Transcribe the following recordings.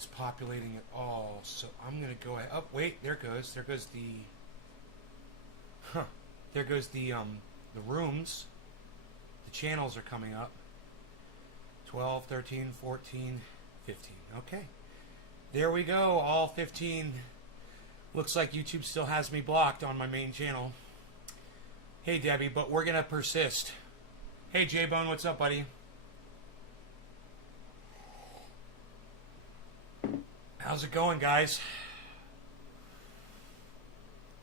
is populating it all. So I'm going to go ahead. Oh, wait, there goes. There goes the... Huh. There goes the rooms. The channels are coming up. 12, 13, 14, 15. Okay. There we go. All 15. Looks like YouTube still has me blocked on my main channel. Hey, Debbie, but we're going to persist. Hey, J-Bone, what's up, buddy? How's it going, guys?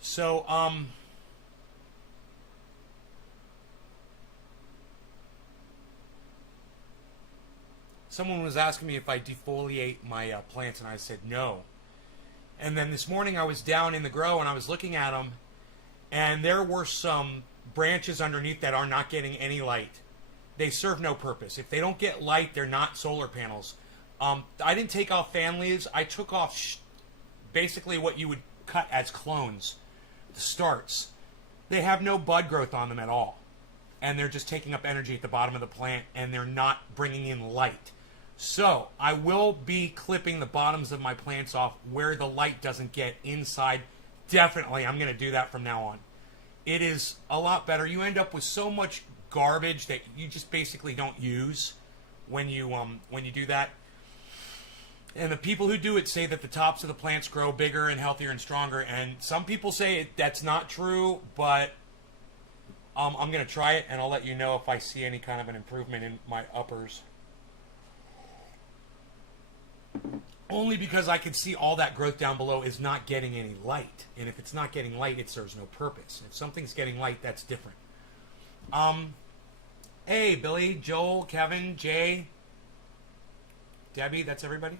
So, someone was asking me if I defoliate my plants, and I said no. And then this morning I was down in the grow, and I was looking at them, and there were some branches underneath that are not getting any light. They serve no purpose. If they don't get light, they're not solar panels. I didn't take off fan leaves. I took off basically what you would cut as clones, the starts. They have no bud growth on them at all. And they're just taking up energy at the bottom of the plant, and they're not bringing in light. So I will be clipping the bottoms of my plants off where the light doesn't get inside. Definitely, I'm going to do that from now on. It is a lot better. You end up with so much garbage that you just basically don't use when you do that. And the people who do it say that the tops of the plants grow bigger and healthier and stronger. And some people say that's not true, but I'm going to try it, and I'll let you know if I see any kind of an improvement in my uppers. Only because I can see all that growth down below is not getting any light. And if it's not getting light, it serves no purpose. If something's getting light, that's different. Hey, Billy, Joel, Kevin, Jay, Debbie, that's everybody?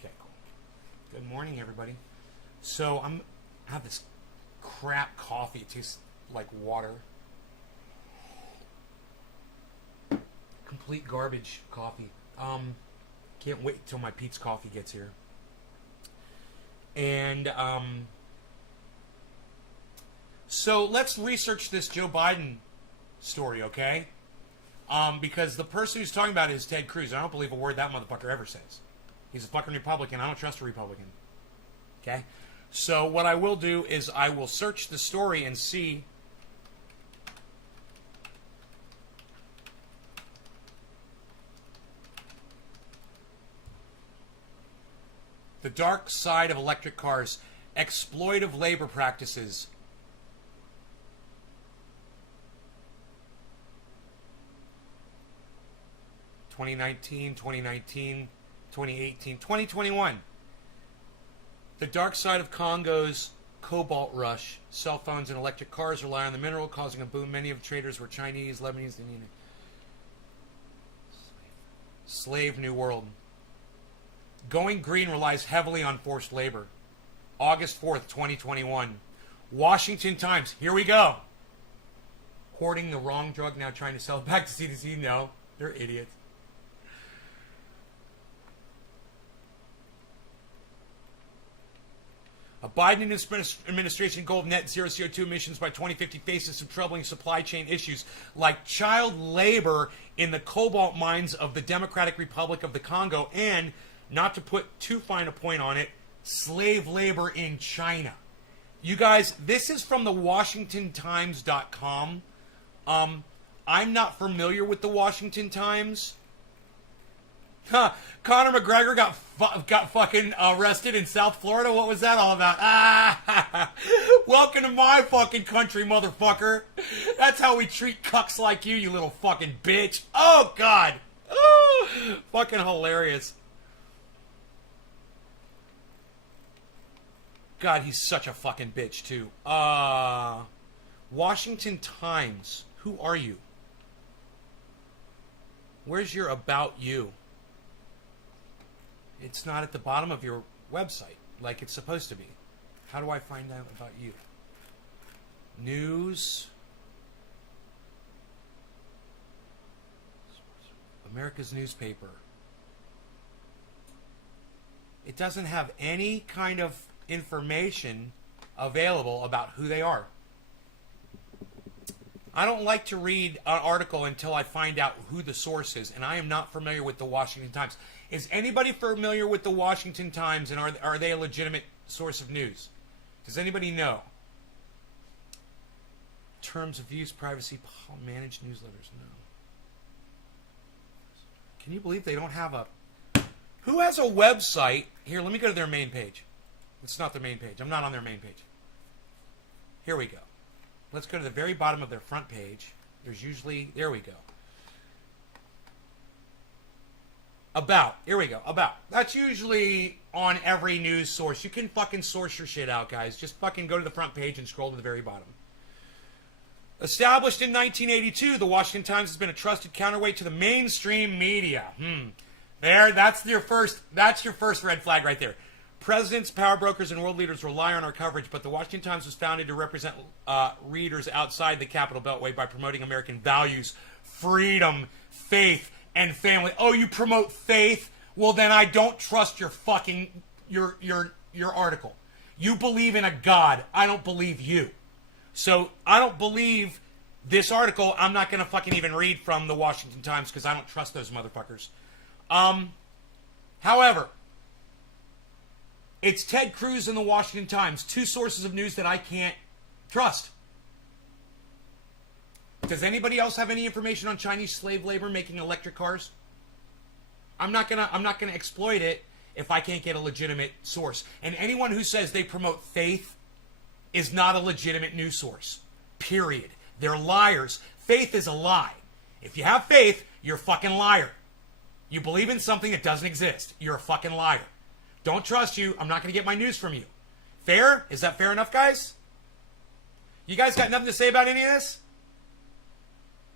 Okay, cool. Good morning, everybody. So I have this crap coffee. It tastes like water. Complete garbage coffee. Can't wait till my Pete's Coffee gets here. And so let's research this Joe Biden story, okay? Because the person who's talking about it is Ted Cruz. I don't believe a word that motherfucker ever says. He's a fucking Republican. I don't trust a Republican. Okay? So what I will do is I will search the story and see the dark side of electric cars, exploitive labor practices. (2019, 2019, 2018, 2021). The dark side of Congo's cobalt rush. Cell phones and electric cars rely on the mineral, causing a boom. Many of the traders were Chinese, Lebanese, Indian. Slave New World. Going green relies heavily on forced labor. August 4th, 2021. Washington Times. Here we go. Hoarding the wrong drug, now trying to sell it back to CDC. No, they're idiots. A Biden administration goal of net zero CO2 emissions by 2050 faces some troubling supply chain issues like child labor in the cobalt mines of the Democratic Republic of the Congo and, not to put too fine a point on it, slave labor in China. You guys, this is from the WashingtonTimes.com. I'm not familiar with the Washington Times. Conor McGregor got fucking arrested in South Florida. What was that all about? Welcome to my fucking country, motherfucker. That's how we treat cucks like you little fucking bitch. Oh, God. Oh, fucking hilarious. God, he's such a fucking bitch, too. Washington Times. Who are you? Where's your About You? It's not at the bottom of your website like it's supposed to be. How do I find out about you? News. America's newspaper. It doesn't have any kind of information available about who they are. I don't like to read an article until I find out who the source is, and I am not familiar with the Washington Times. Is anybody familiar with the Washington Times, and are they a legitimate source of news? Does anybody know? Terms of use, privacy, managed newsletters. No. Can you believe they don't have a... Who has a website? Here, let me go to their main page. It's not their main page. I'm not on their main page. Here we go. Let's go to the very bottom of their front page. There's usually... There we go. About. Here we go. About. That's usually on every news source. You can fucking source your shit out, guys. Just fucking go to the front page and scroll to the very bottom. Established in 1982, the Washington Times has been a trusted counterweight to the mainstream media. There, that's your first red flag right there. Presidents, power brokers, and world leaders rely on our coverage, but the Washington Times was founded to represent readers outside the Capital Beltway by promoting American values, freedom, faith, and family. Oh, you promote faith? Well, then I don't trust your fucking your article. You believe in a God. I don't believe you. So I don't believe this article. I'm not going to fucking even read from the Washington Times because I don't trust those motherfuckers. However, it's Ted Cruz and the Washington Times, two sources of news that I can't trust. Does anybody else have any information on Chinese slave labor making electric cars? I'm not gonna exploit it if I can't get a legitimate source. And anyone who says they promote faith is not a legitimate news source. Period. They're liars. Faith is a lie. If you have faith, you're a fucking liar. You believe in something that doesn't exist. You're a fucking liar. Don't trust you. I'm not going to get my news from you. Fair? Is that fair enough, guys? You guys got nothing to say about any of this?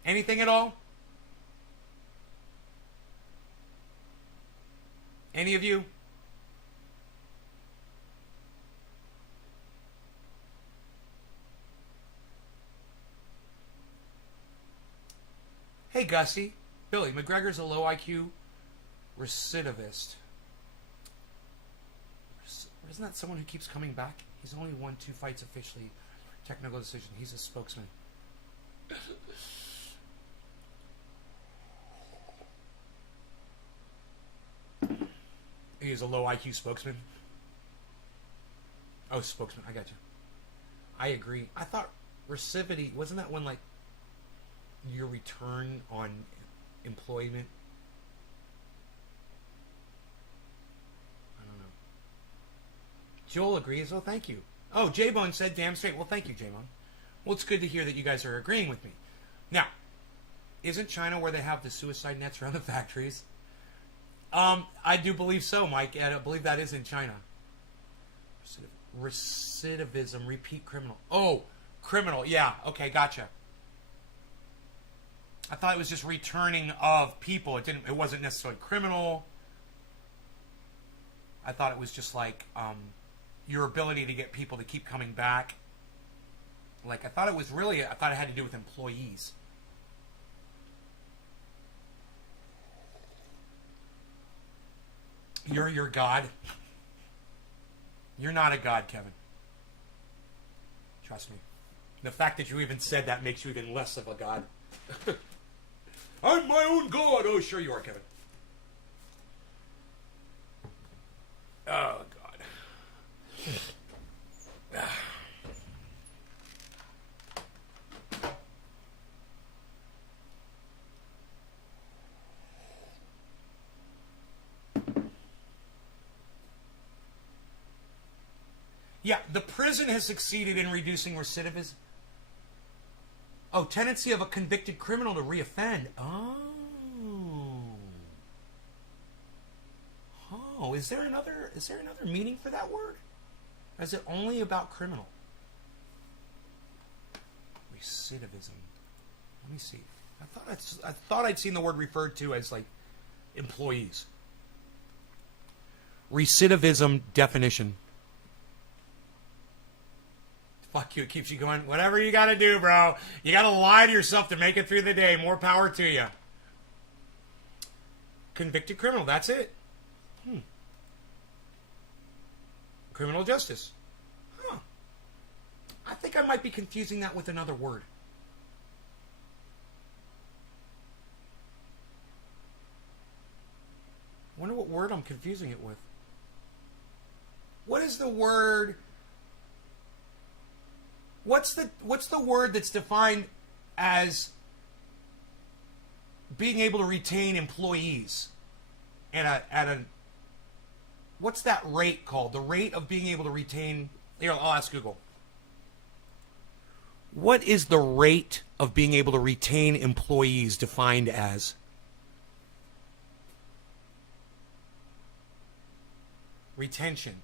Anything at all? Any of you? Hey, Gussie. Billy, McGregor's a low IQ recidivist. Isn't that someone who keeps coming back? He's only won 2 fights officially. Technical decision. He's a spokesman. He's a low IQ spokesman. Oh, spokesman. I got you. I agree. I thought recidivity, wasn't that when, like, your return on employment? I don't know. Joel agrees. Oh, thank you. Oh, J-Bone said damn straight. Well, thank you, J-Bone. Well, it's good to hear that you guys are agreeing with me. Now, isn't China where they have the suicide nets around the factories? I do believe so, Mike. I believe that is in China. Recidivism, repeat criminal. Oh, criminal. Yeah. Okay, gotcha. I thought it was just returning of people. It wasn't necessarily criminal. I thought it was just like your ability to get people to keep coming back. Like I thought it had to do with employees. You're your God. You're not a God, Kevin. Trust me. The fact that you even said that makes you even less of a God. I'm my own God. Oh, sure you are, Kevin. Oh, God. Yeah, the prison has succeeded in reducing recidivism. Oh, tendency of a convicted criminal to reoffend. Oh. Oh, is there another meaning for that word? Or is it only about criminal? Recidivism. Let me see. I thought I'd seen the word referred to as like employees. Recidivism definition. Fuck you, it keeps you going. Whatever you gotta do, bro. You gotta lie to yourself to make it through the day. More power to you. Convicted criminal, that's it. Criminal justice. Huh. I think I might be confusing that with another word. wonder what word I'm confusing it with. What is the word? What's the word that's defined as being able to retain employees at a what's that rate called? The rate of being able to retain. Here, I'll ask Google. What is the rate of being able to retain employees defined as? Retention.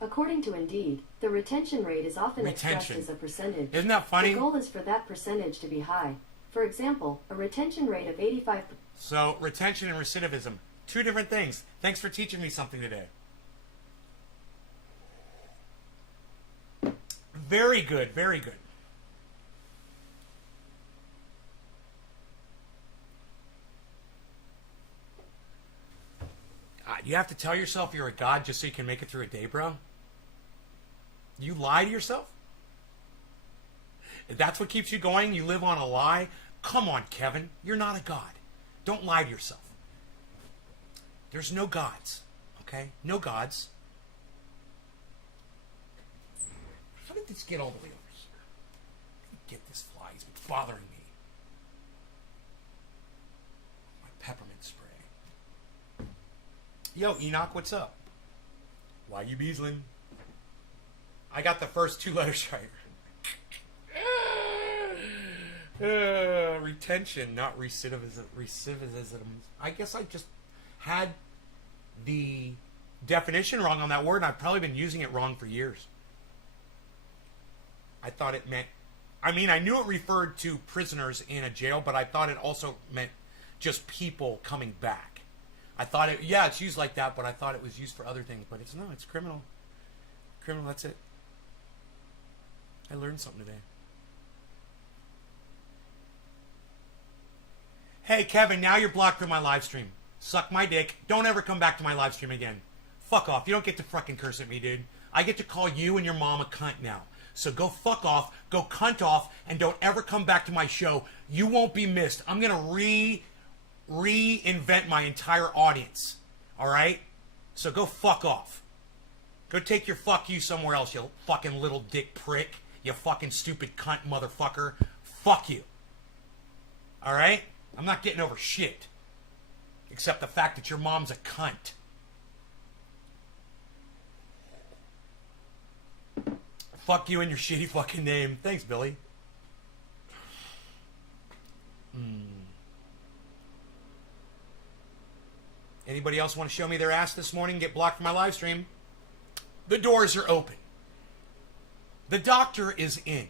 According to Indeed, the retention rate is often expressed as a percentage. Isn't that funny? The goal is for that percentage to be high. For example, a retention rate of 85%. So, retention and recidivism. Two different things. Thanks for teaching me something today. Very good, very good. You have to tell yourself you're a god just so you can make it through a day, bro? You lie to yourself? If that's what keeps you going, you live on a lie? Come on, Kevin. You're not a god. Don't lie to yourself. There's no gods, okay? No gods. How did this get all the way over here? Get this fly. He's been bothering me. My peppermint spray. Yo, Enoch, what's up? Why you beasling? I got the first two letters right. Retention, not recidivism. I guess I just had the definition wrong on that word, and I've probably been using it wrong for years. I thought it meant... I mean, I knew it referred to prisoners in a jail, but I thought it also meant just people coming back. I thought it... Yeah, it's used like that, but I thought it was used for other things. But it's no, it's criminal. Criminal, that's it. I learned something today. Hey, Kevin, now you're blocked from my live stream. Suck my dick. Don't ever come back to my live stream again. Fuck off. You don't get to fucking curse at me, dude. I get to call you and your mom a cunt now. So go fuck off, go cunt off, and don't ever come back to my show. You won't be missed. I'm going to reinvent my entire audience. All right? So go fuck off. Go take your fuck you somewhere else, you fucking little dick prick. You fucking stupid cunt motherfucker. Fuck you. All right? I'm not getting over shit. Except the fact that your mom's a cunt. Fuck you and your shitty fucking name. Thanks, Billy. Anybody else want to show me their ass this morning? Get blocked from my live stream. The doors are open. The doctor is in.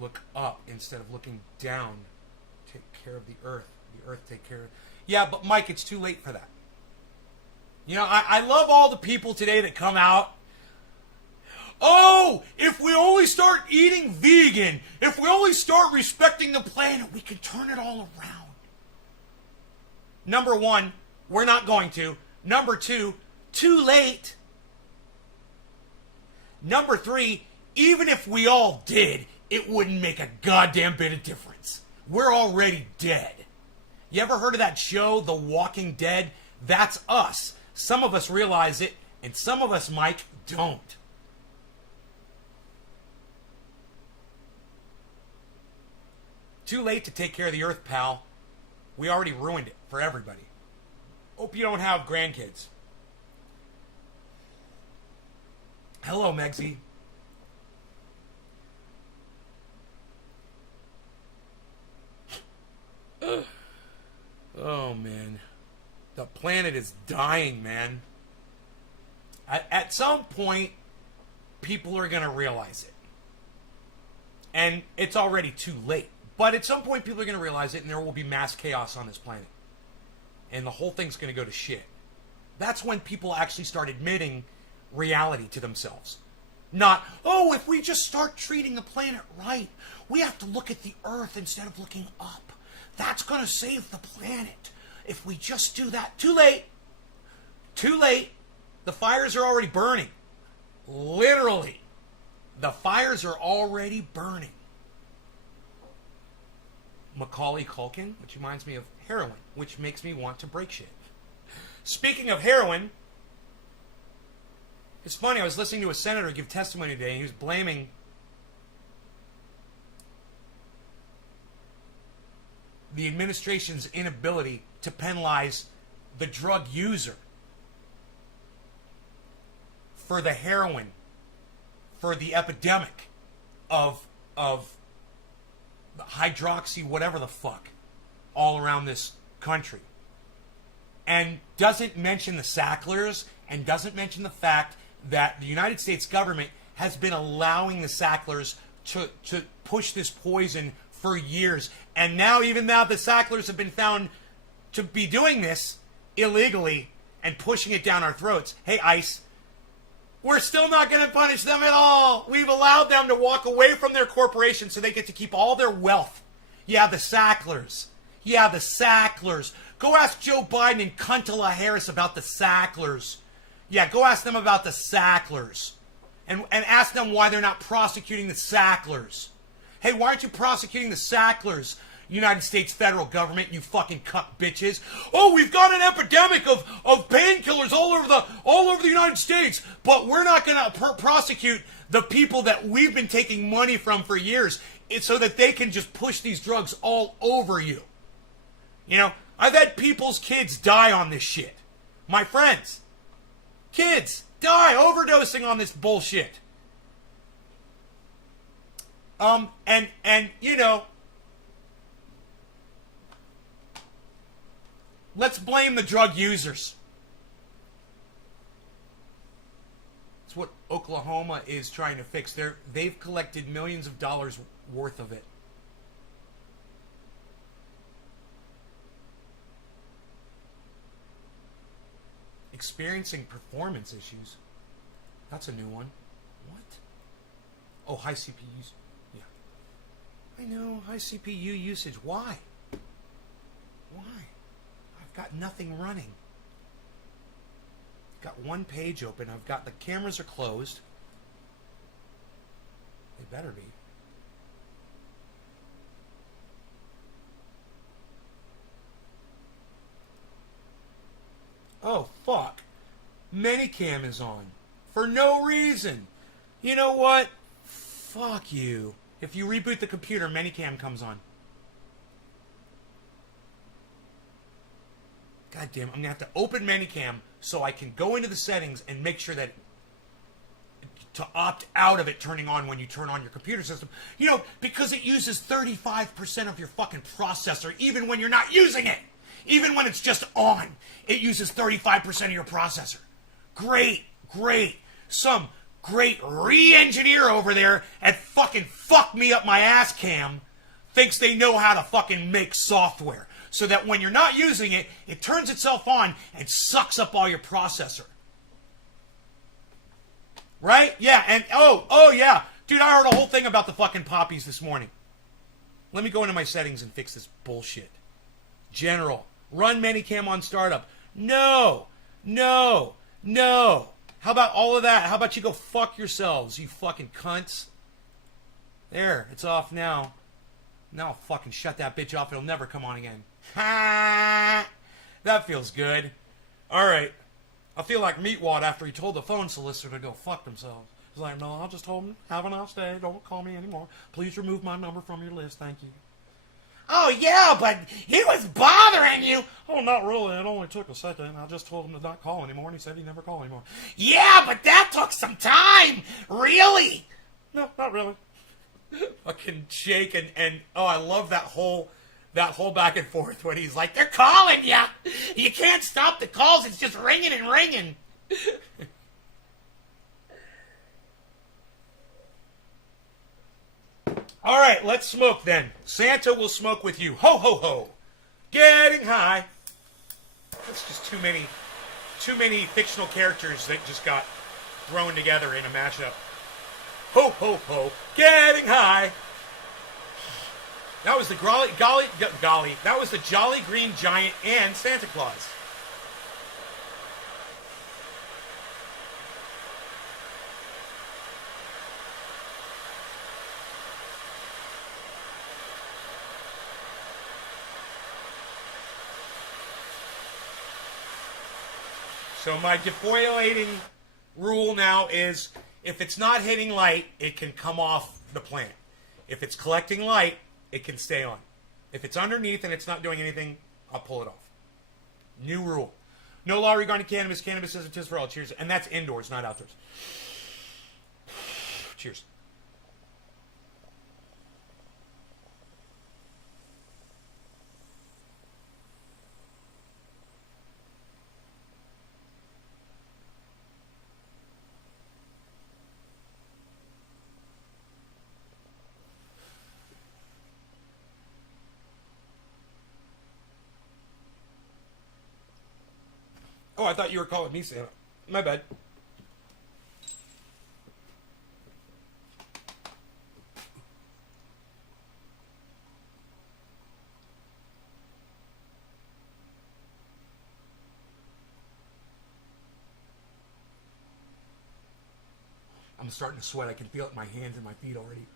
Look up instead of looking down. Take care of the earth. The earth take care of... Yeah, but Mike, it's too late for that. You know, I love all the people today that come out. Oh, if we only start eating vegan, if we only start respecting the planet, we can turn it all around. Number one, we're not going to. Number two, too late. Number three, even if we all did, it wouldn't make a goddamn bit of difference. We're already dead. You ever heard of that show, The Walking Dead? That's us. Some of us realize it, and some of us, Mike, don't. Too late to take care of the earth, pal. We already ruined it for everybody. Hope you don't have grandkids. Hello, Megsy. Oh, man. The planet is dying, man. At some point, people are going to realize it. And it's already too late. But at some point, people are going to realize it, and there will be mass chaos on this planet. And the whole thing's going to go to shit. That's when people actually start admitting reality to themselves. Not, oh, if we just start treating the planet right, we have to look at the earth instead of looking up. That's going to save the planet. If we just do that. Too late. Too late. The fires are already burning. Literally. The fires are already burning. Macaulay Culkin, which reminds me of heroin, which makes me want to break shit. Speaking of heroin, it's funny, I was listening to a senator give testimony today, and he was blaming the administration's inability to penalize the drug user for the heroin, for the epidemic of hydroxy, whatever the fuck, all around this country. And doesn't mention the Sacklers, and doesn't mention the fact that the United States government has been allowing the Sacklers to push this poison for years. And now, even now, the Sacklers have been found to be doing this illegally and pushing it down our throats. Hey, ICE, we're still not going to punish them at all. We've allowed them to walk away from their corporation so they get to keep all their wealth. Yeah, the Sacklers. Yeah, the Sacklers. Go ask Joe Biden and Cuntala Harris about the Sacklers. Yeah, go ask them about the Sacklers. And ask them why they're not prosecuting the Sacklers. Hey, why aren't you prosecuting the Sacklers, United States federal government, you fucking cuck bitches? Oh, we've got an epidemic of painkillers all over the United States, but we're not going to prosecute the people that we've been taking money from for years so that they can just push these drugs all over you. You know, I've had people's kids die on this shit. My friends. Kids die overdosing on this bullshit. And you know, let's blame the drug users. It's what Oklahoma is trying to fix. They've collected millions of dollars worth of it. Experiencing performance issues. That's a new one. What? Oh, high CPUs. Yeah. I know, high CPU usage. Why? Why? I've got nothing running. I've got one page open. I've got the cameras are closed. They better be. Oh, fuck. Minicam is on. For no reason. You know what? Fuck you. If you reboot the computer, Minicam comes on. God damn, I'm going to have to open Minicam so I can go into the settings and make sure that to opt out of it turning on when you turn on your computer system. You know, because it uses 35% of your fucking processor even when you're not using it. Even when it's just on, it uses 35% of your processor. Great, great. Some great re-engineer over there at fucking fuck me up my ass cam thinks they know how to fucking make software so that when you're not using it, it turns itself on and sucks up all your processor. Right? Yeah, and oh yeah. Dude, I heard a whole thing about the fucking poppies this morning. Let me go into my settings and fix this bullshit. General. Run Minicam on startup. No. How about all of that? How about you go fuck yourselves, you fucking cunts? There, it's off now. Now I'll fucking shut that bitch off. It'll never come on again. Ha! That feels good. Alright. I feel like Meatwad after he told the phone solicitor to go fuck themselves. He's like, no, I'll just told him, have a nice day. Don't call me anymore. Please remove my number from your list. Thank you. Oh, yeah, but he was bothering you. Oh, not really. It only took a second. I just told him to not call anymore, and he said he'd never call anymore. Yeah, but that took some time. Really? No, not really. Fucking Jake and oh, I love that whole back and forth when he's like, they're calling you. You can't stop the calls. It's just ringing and ringing. All right, let's smoke then. Santa will smoke with you. Ho, ho, ho. Getting high. That's just too many fictional characters that just got thrown together in a mashup. Ho, ho, ho. Getting high. That was the that was the Jolly Green Giant and Santa Claus. So my defoliating rule now is if it's not hitting light, it can come off the plant. If it's collecting light, it can stay on. If it's underneath and it's not doing anything, I'll pull it off. New rule. No law regarding cannabis. Cannabis isn't just for all. Cheers. And that's indoors, not outdoors. Cheers. Oh, I thought you were calling me Santa. My bad. I'm starting to sweat. I can feel it in my hands and my feet already.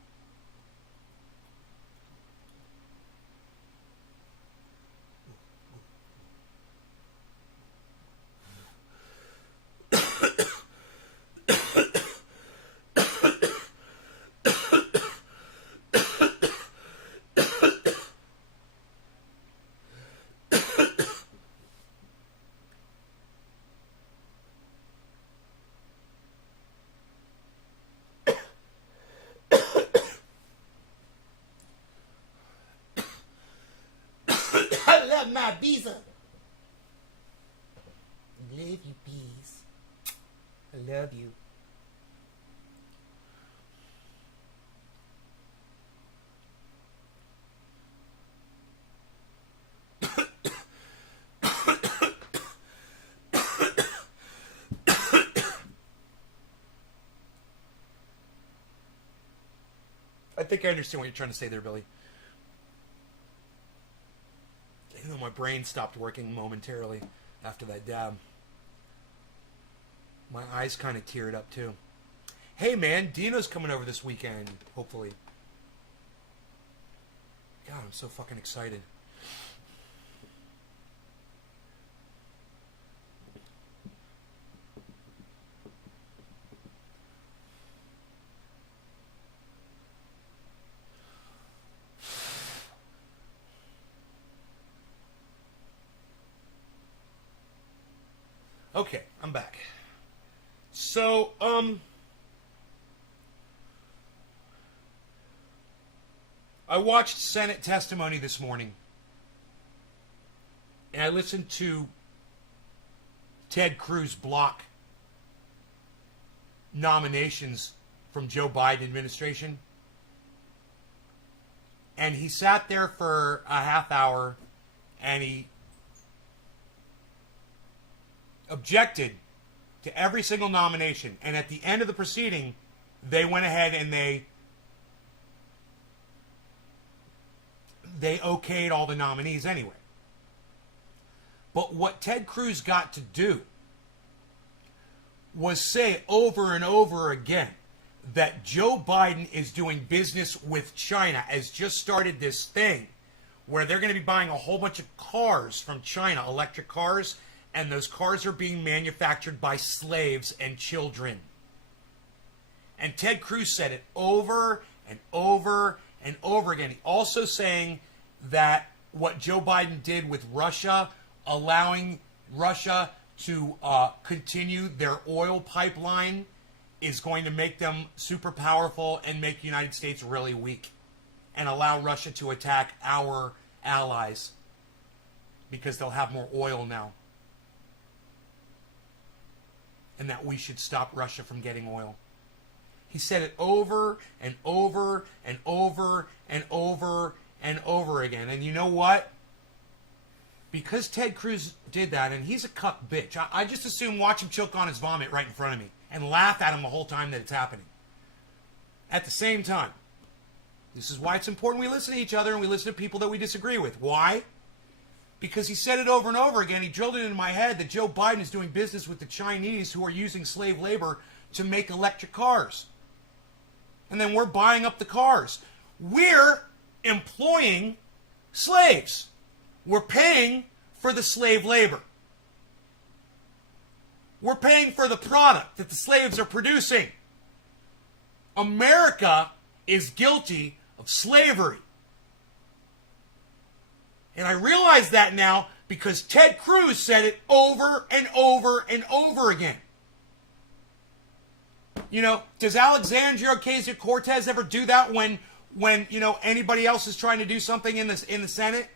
I love my bees. Love you, bees. I love you. I think I understand what you're trying to say there, Billy. Even though my brain stopped working momentarily after that dab. My eyes kind of teared up too. Hey man, Dino's coming over this weekend, hopefully. God, I'm so fucking excited. Okay, I'm back. So, I watched Senate testimony this morning. And I listened to Ted Cruz block nominations from Joe Biden administration. And he sat there for a half hour and he objected to every single nomination. And at the end of the proceeding, they went ahead and they okayed all the nominees anyway. But what Ted Cruz got to do was say over and over again that Joe Biden is doing business with China, has just started this thing where they're going to be buying a whole bunch of cars from China, electric cars, and those cars are being manufactured by slaves and children. And Ted Cruz said it over and over and over again. He also saying that what Joe Biden did with Russia, allowing Russia to continue their oil pipeline, is going to make them super powerful and make the United States really weak and allow Russia to attack our allies because they'll have more oil now. And that we should stop Russia from getting oil. He said it over and over and over and over and over again. And you know what? Because Ted Cruz did that, and he's a cuck bitch, I just assume watch him choke on his vomit right in front of me and laugh at him the whole time that it's happening. At the same time, this is why it's important we listen to each other and we listen to people that we disagree with. Why? Because he said it over and over again. He drilled it into my head that Joe Biden is doing business with the Chinese who are using slave labor to make electric cars. And then we're buying up the cars. We're employing slaves. We're paying for the slave labor. We're paying for the product that the slaves are producing. America is guilty of slavery. And I realize that now because Ted Cruz said it over and over and over again. You know, does Alexandria Ocasio-Cortez ever do that when you know anybody else is trying to do something in the Senate?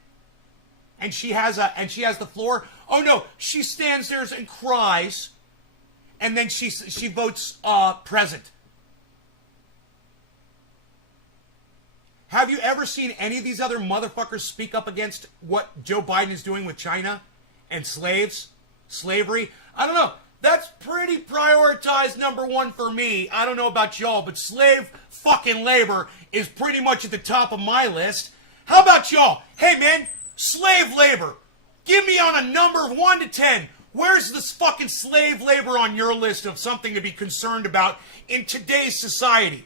And she has the floor? Oh no, she stands there and cries, and then she votes present. Have you ever seen any of these other motherfuckers speak up against what Joe Biden is doing with China and slavery? I don't know. That's pretty prioritized number one for me. I don't know about y'all, but slave fucking labor is pretty much at the top of my list. How about y'all? Hey man, slave labor. Give me on a number of 1 to 10. Where's this fucking slave labor on your list of something to be concerned about in today's society?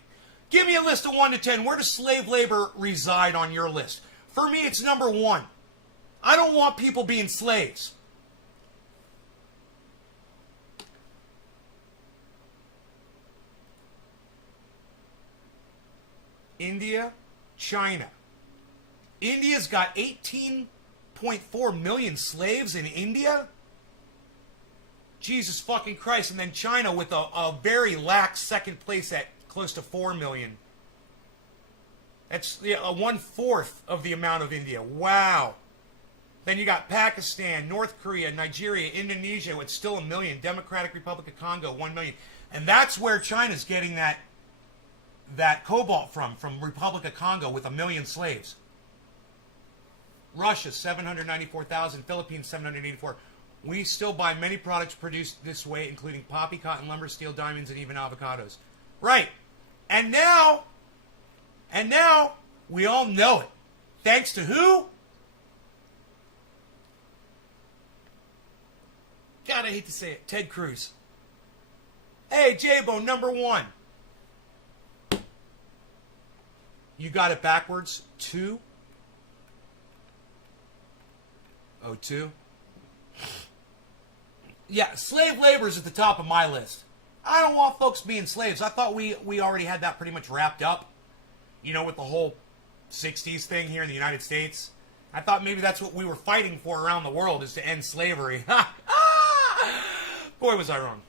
Give me a list of 1 to 10. Where does slave labor reside on your list? For me, it's number 1. I don't want people being slaves. India, China. India's got 18.4 million slaves in India? Jesus fucking Christ. And then China with a very lax second place at close to 4 million. That's a 1/4 of the amount of India. Wow. Then you got Pakistan, North Korea, Nigeria, Indonesia with still 1 million. Democratic Republic of Congo, 1 million. And that's where China's getting that cobalt from Republic of Congo with 1 million slaves. Russia, 794,000. Philippines, 784. We still buy many products produced this way, including poppy, cotton, lumber, steel, diamonds, and even avocados. Right. And now, we all know it. Thanks to who? God, I hate to say it. Ted Cruz. Hey, J-Bone, number 1. You got it backwards. 2. 02. Yeah, slave labor is at the top of my list. I don't want folks being slaves. I thought we already had that pretty much wrapped up. You know, with the whole 60s thing here in the United States. I thought maybe that's what we were fighting for around the world, is to end slavery. Boy, was I wrong.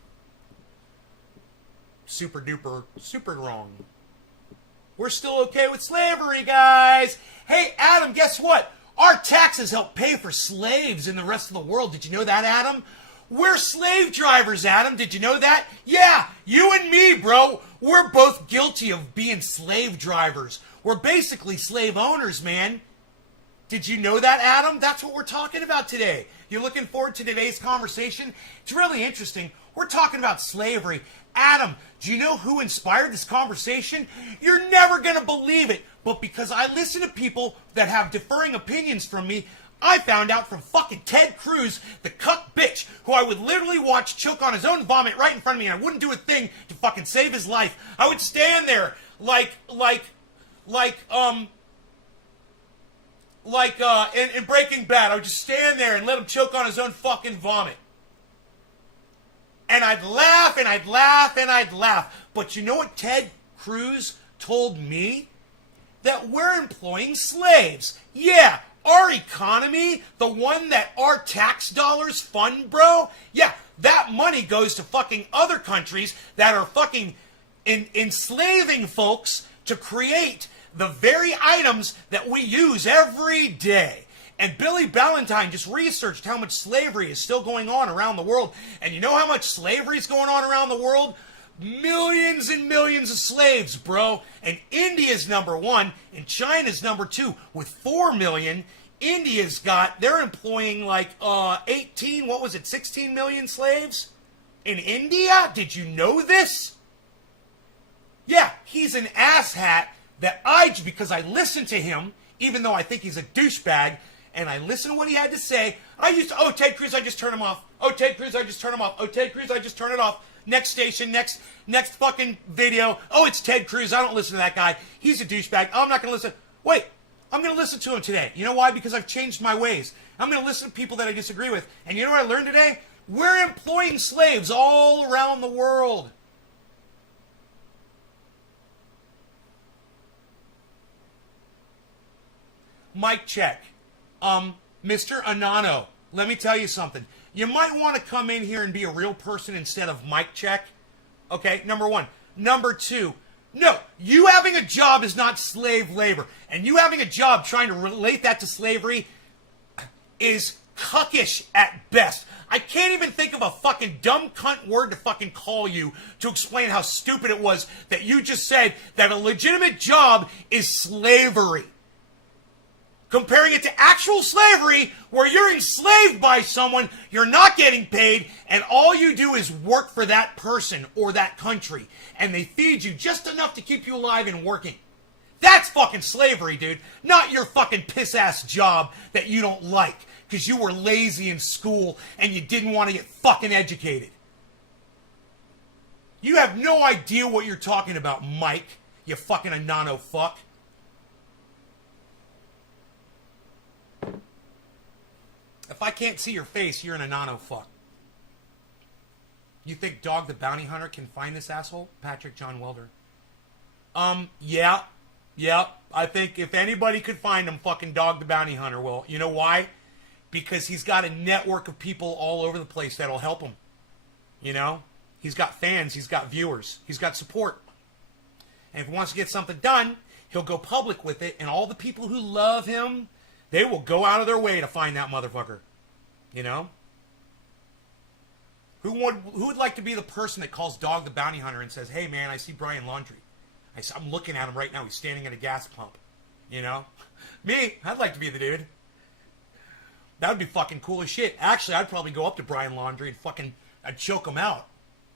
Super duper, super wrong. We're still okay with slavery, guys. Hey, Adam, guess what? Our taxes help pay for slaves in the rest of the world. Did you know that, Adam? We're slave drivers, Adam. Did you know that? Yeah, you and me, bro. We're both guilty of being slave drivers. We're basically slave owners, man. Did you know that, Adam? That's what we're talking about today. You looking forward to today's conversation? It's really interesting. We're talking about slavery. Adam, do you know who inspired this conversation? You're never going to believe it. But because I listen to people that have differing opinions from me, I found out from fucking Ted Cruz, the cuck bitch, who I would literally watch choke on his own vomit right in front of me, and I wouldn't do a thing to fucking save his life. I would stand there in Breaking Bad. I would just stand there and let him choke on his own fucking vomit. And I'd laugh, and I'd laugh, and I'd laugh. But you know what Ted Cruz told me? That we're employing slaves. Yeah, our economy, the one that our tax dollars fund, bro. Yeah, that money goes to fucking other countries that are fucking enslaving folks to create the very items that we use every day. And Billy Ballantyne just researched how much slavery is still going on around the world. And you know how much slavery is going on around the world? Millions and millions of slaves, bro. And India's number 1 and China's number 2 with 4 million. They're employing like 16 million slaves in India? Did you know this? Yeah, he's an asshat because I listen to him, even though I think he's a douchebag, and I listen to what he had to say. Ted Cruz, I just turn him off. Oh, Ted Cruz, I just turn him off. Oh, Ted Cruz, I just turn it off. Next station, next fucking video. Oh, it's Ted Cruz. I don't listen to that guy. He's a douchebag. I'm not going to listen. Wait, I'm going to listen to him today. You know why? Because I've changed my ways. I'm going to listen to people that I disagree with. And you know what I learned today? We're employing slaves all around the world. Mic check. Mr. Anano, let me tell you something. You might want to come in here and be a real person instead of mic check. Okay, number one. Number two, no, you having a job is not slave labor. And you having a job trying to relate that to slavery is cuckish at best. I can't even think of a fucking dumb cunt word to fucking call you to explain how stupid it was that you just said that a legitimate job is slavery. Comparing it to actual slavery, where you're enslaved by someone, you're not getting paid, and all you do is work for that person or that country. And they feed you just enough to keep you alive and working. That's fucking slavery, dude. Not your fucking piss-ass job that you don't like because you were lazy in school and you didn't want to get fucking educated. You have no idea what you're talking about, Mike, you fucking Anano fuck. If I can't see your face, you're an Anano fuck. You think Dog the Bounty Hunter can find this asshole? Patrick John Welder. Yeah. I think if anybody could find him, fucking Dog the Bounty Hunter will. You know why? Because he's got a network of people all over the place that'll help him. You know? He's got fans. He's got viewers. He's got support. And if he wants to get something done, he'll go public with it. And all the people who love him, they will go out of their way to find that motherfucker. You know? Who would like to be the person that calls Dog the Bounty Hunter and says, hey, man, I see Brian Laundrie. I'm looking at him right now. He's standing at a gas pump. You know? Me, I'd like to be the dude. That would be fucking cool as shit. Actually, I'd probably go up to Brian Laundrie and I'd choke him out.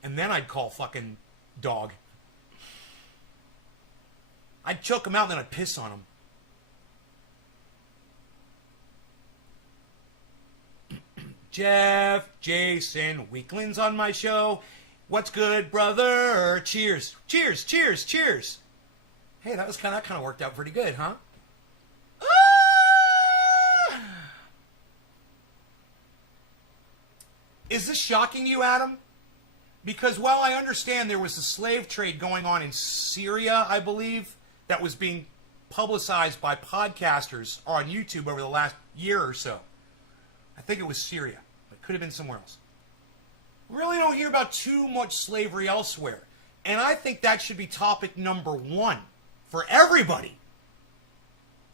And then I'd call fucking Dog. I'd choke him out and then I'd piss on him. Jeff Jason Weeklin's on my show. What's good, brother? Cheers. Cheers, cheers, cheers. Hey, that kind of worked out pretty good, huh? Ah! Is this shocking you, Adam? Because while I understand there was a slave trade going on in Syria, I believe, that was being publicized by podcasters on YouTube over the last year or so. I think it was Syria. It could have been somewhere else. We really don't hear about too much slavery elsewhere. And I think that should be topic number one for everybody.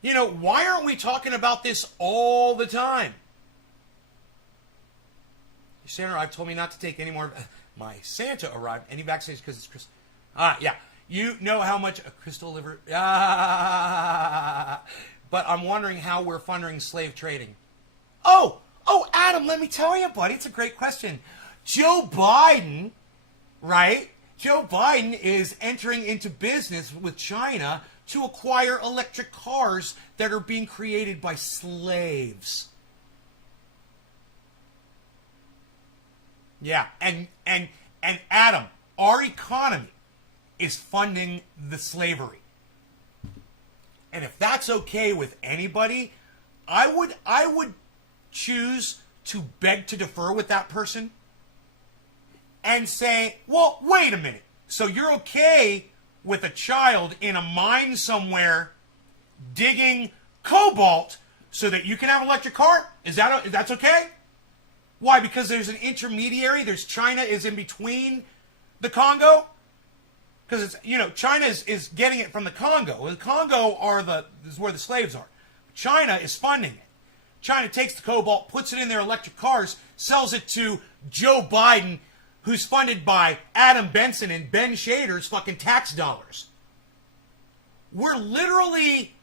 You know, why aren't we talking about this all the time? Santa arrived, told me not to take any more. My Santa arrived. Any vaccinations because it's Christmas. Yeah. You know how much a crystal liver. But I'm wondering how we're funding slave trading. Oh, Adam, let me tell you, buddy. It's a great question. Joe Biden, right? Joe Biden is entering into business with China to acquire electric cars that are being created by slaves. Yeah, and Adam, our economy is funding the slavery. And if that's okay with anybody, I would choose to beg to defer with that person and say, well, wait a minute. So you're okay with a child in a mine somewhere digging cobalt so that you can have an electric car? That's okay? Why? Because there's an intermediary. China is in between the Congo. Because it's, you know, China is getting it from the Congo. The Congo is where the slaves are. China is funding it. China takes the cobalt, puts it in their electric cars, sells it to Joe Biden, who's funded by Adam Benson and Ben Shader's fucking tax dollars. We're literally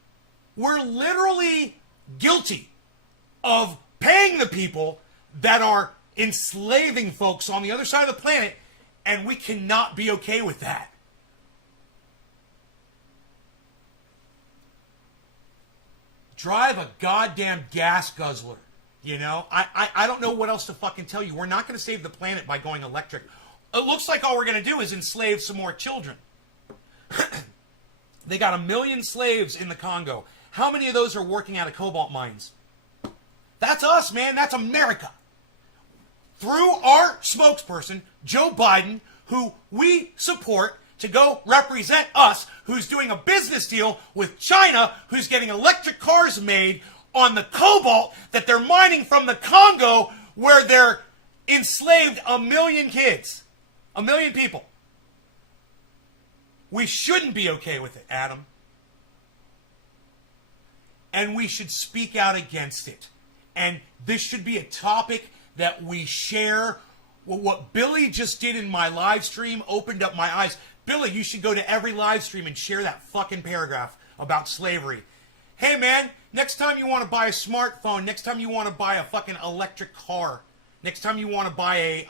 guilty of paying the people that are enslaving folks on the other side of the planet, and we cannot be okay with that. Drive a goddamn gas guzzler, you know? I don't know what else to fucking tell you. We're not going to save the planet by going electric. It looks like all we're going to do is enslave some more children. They got 1 million slaves in the Congo. How many of those are working out of cobalt mines? That's us, man. That's America. through our spokesperson, Joe Biden, who we support to go represent us, who's doing a business deal with China, who's getting electric cars made on the cobalt that they're mining from the Congo, where they're enslaved 1 million kids, 1 million people. We shouldn't be okay with it, Adam. And we should speak out against it. And this should be a topic that we share. Well, what Billy just did in my live stream opened up my eyes. Billy, you should go to every live stream and share that fucking paragraph about slavery. Hey, man, next time you want to buy a smartphone, next time you want to buy a fucking electric car, next time you want to buy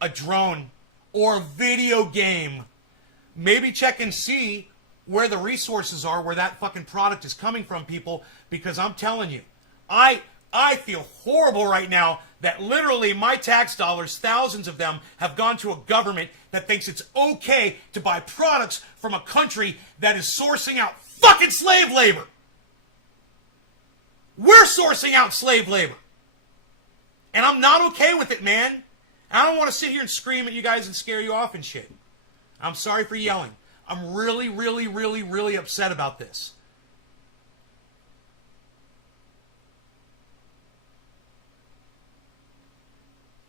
a drone or a video game, maybe check and see where the resources are, where that fucking product is coming from, people, because I'm telling you, I feel horrible right now that literally my tax dollars, thousands of them, have gone to a government that thinks it's okay to buy products from a country that is sourcing out fucking slave labor. We're sourcing out slave labor. And I'm not okay with it, man. I don't want to sit here and scream at you guys and scare you off and shit. I'm sorry for yelling. I'm really, really, really, really upset about this.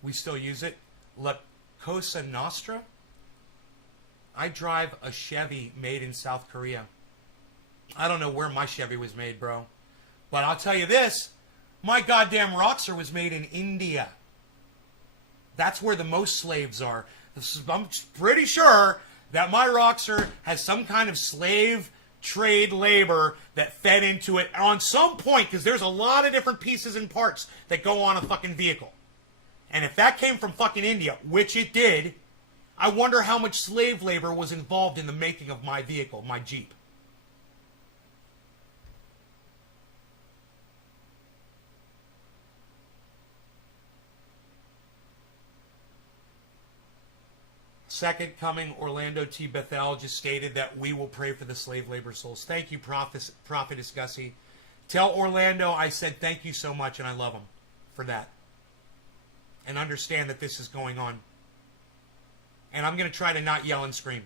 We still use it. La Cosa Nostra. I drive a Chevy made in South Korea. I don't know where my Chevy was made, bro. But I'll tell you this. My goddamn Roxor was made in India. That's where the most slaves are. I'm pretty sure that my Roxor has some kind of slave trade labor that fed into it on some point, because there's a lot of different pieces and parts that go on a fucking vehicle. And if that came from fucking India, which it did, I wonder how much slave labor was involved in the making of my vehicle, my Jeep. Second Coming, Orlando T. Bethel just stated that we will pray for the slave labor souls. Thank you, Prophetess Gussie. Tell Orlando I said thank you so much and I love him for that. And understand that this is going on. And I'm going to try to not yell and scream,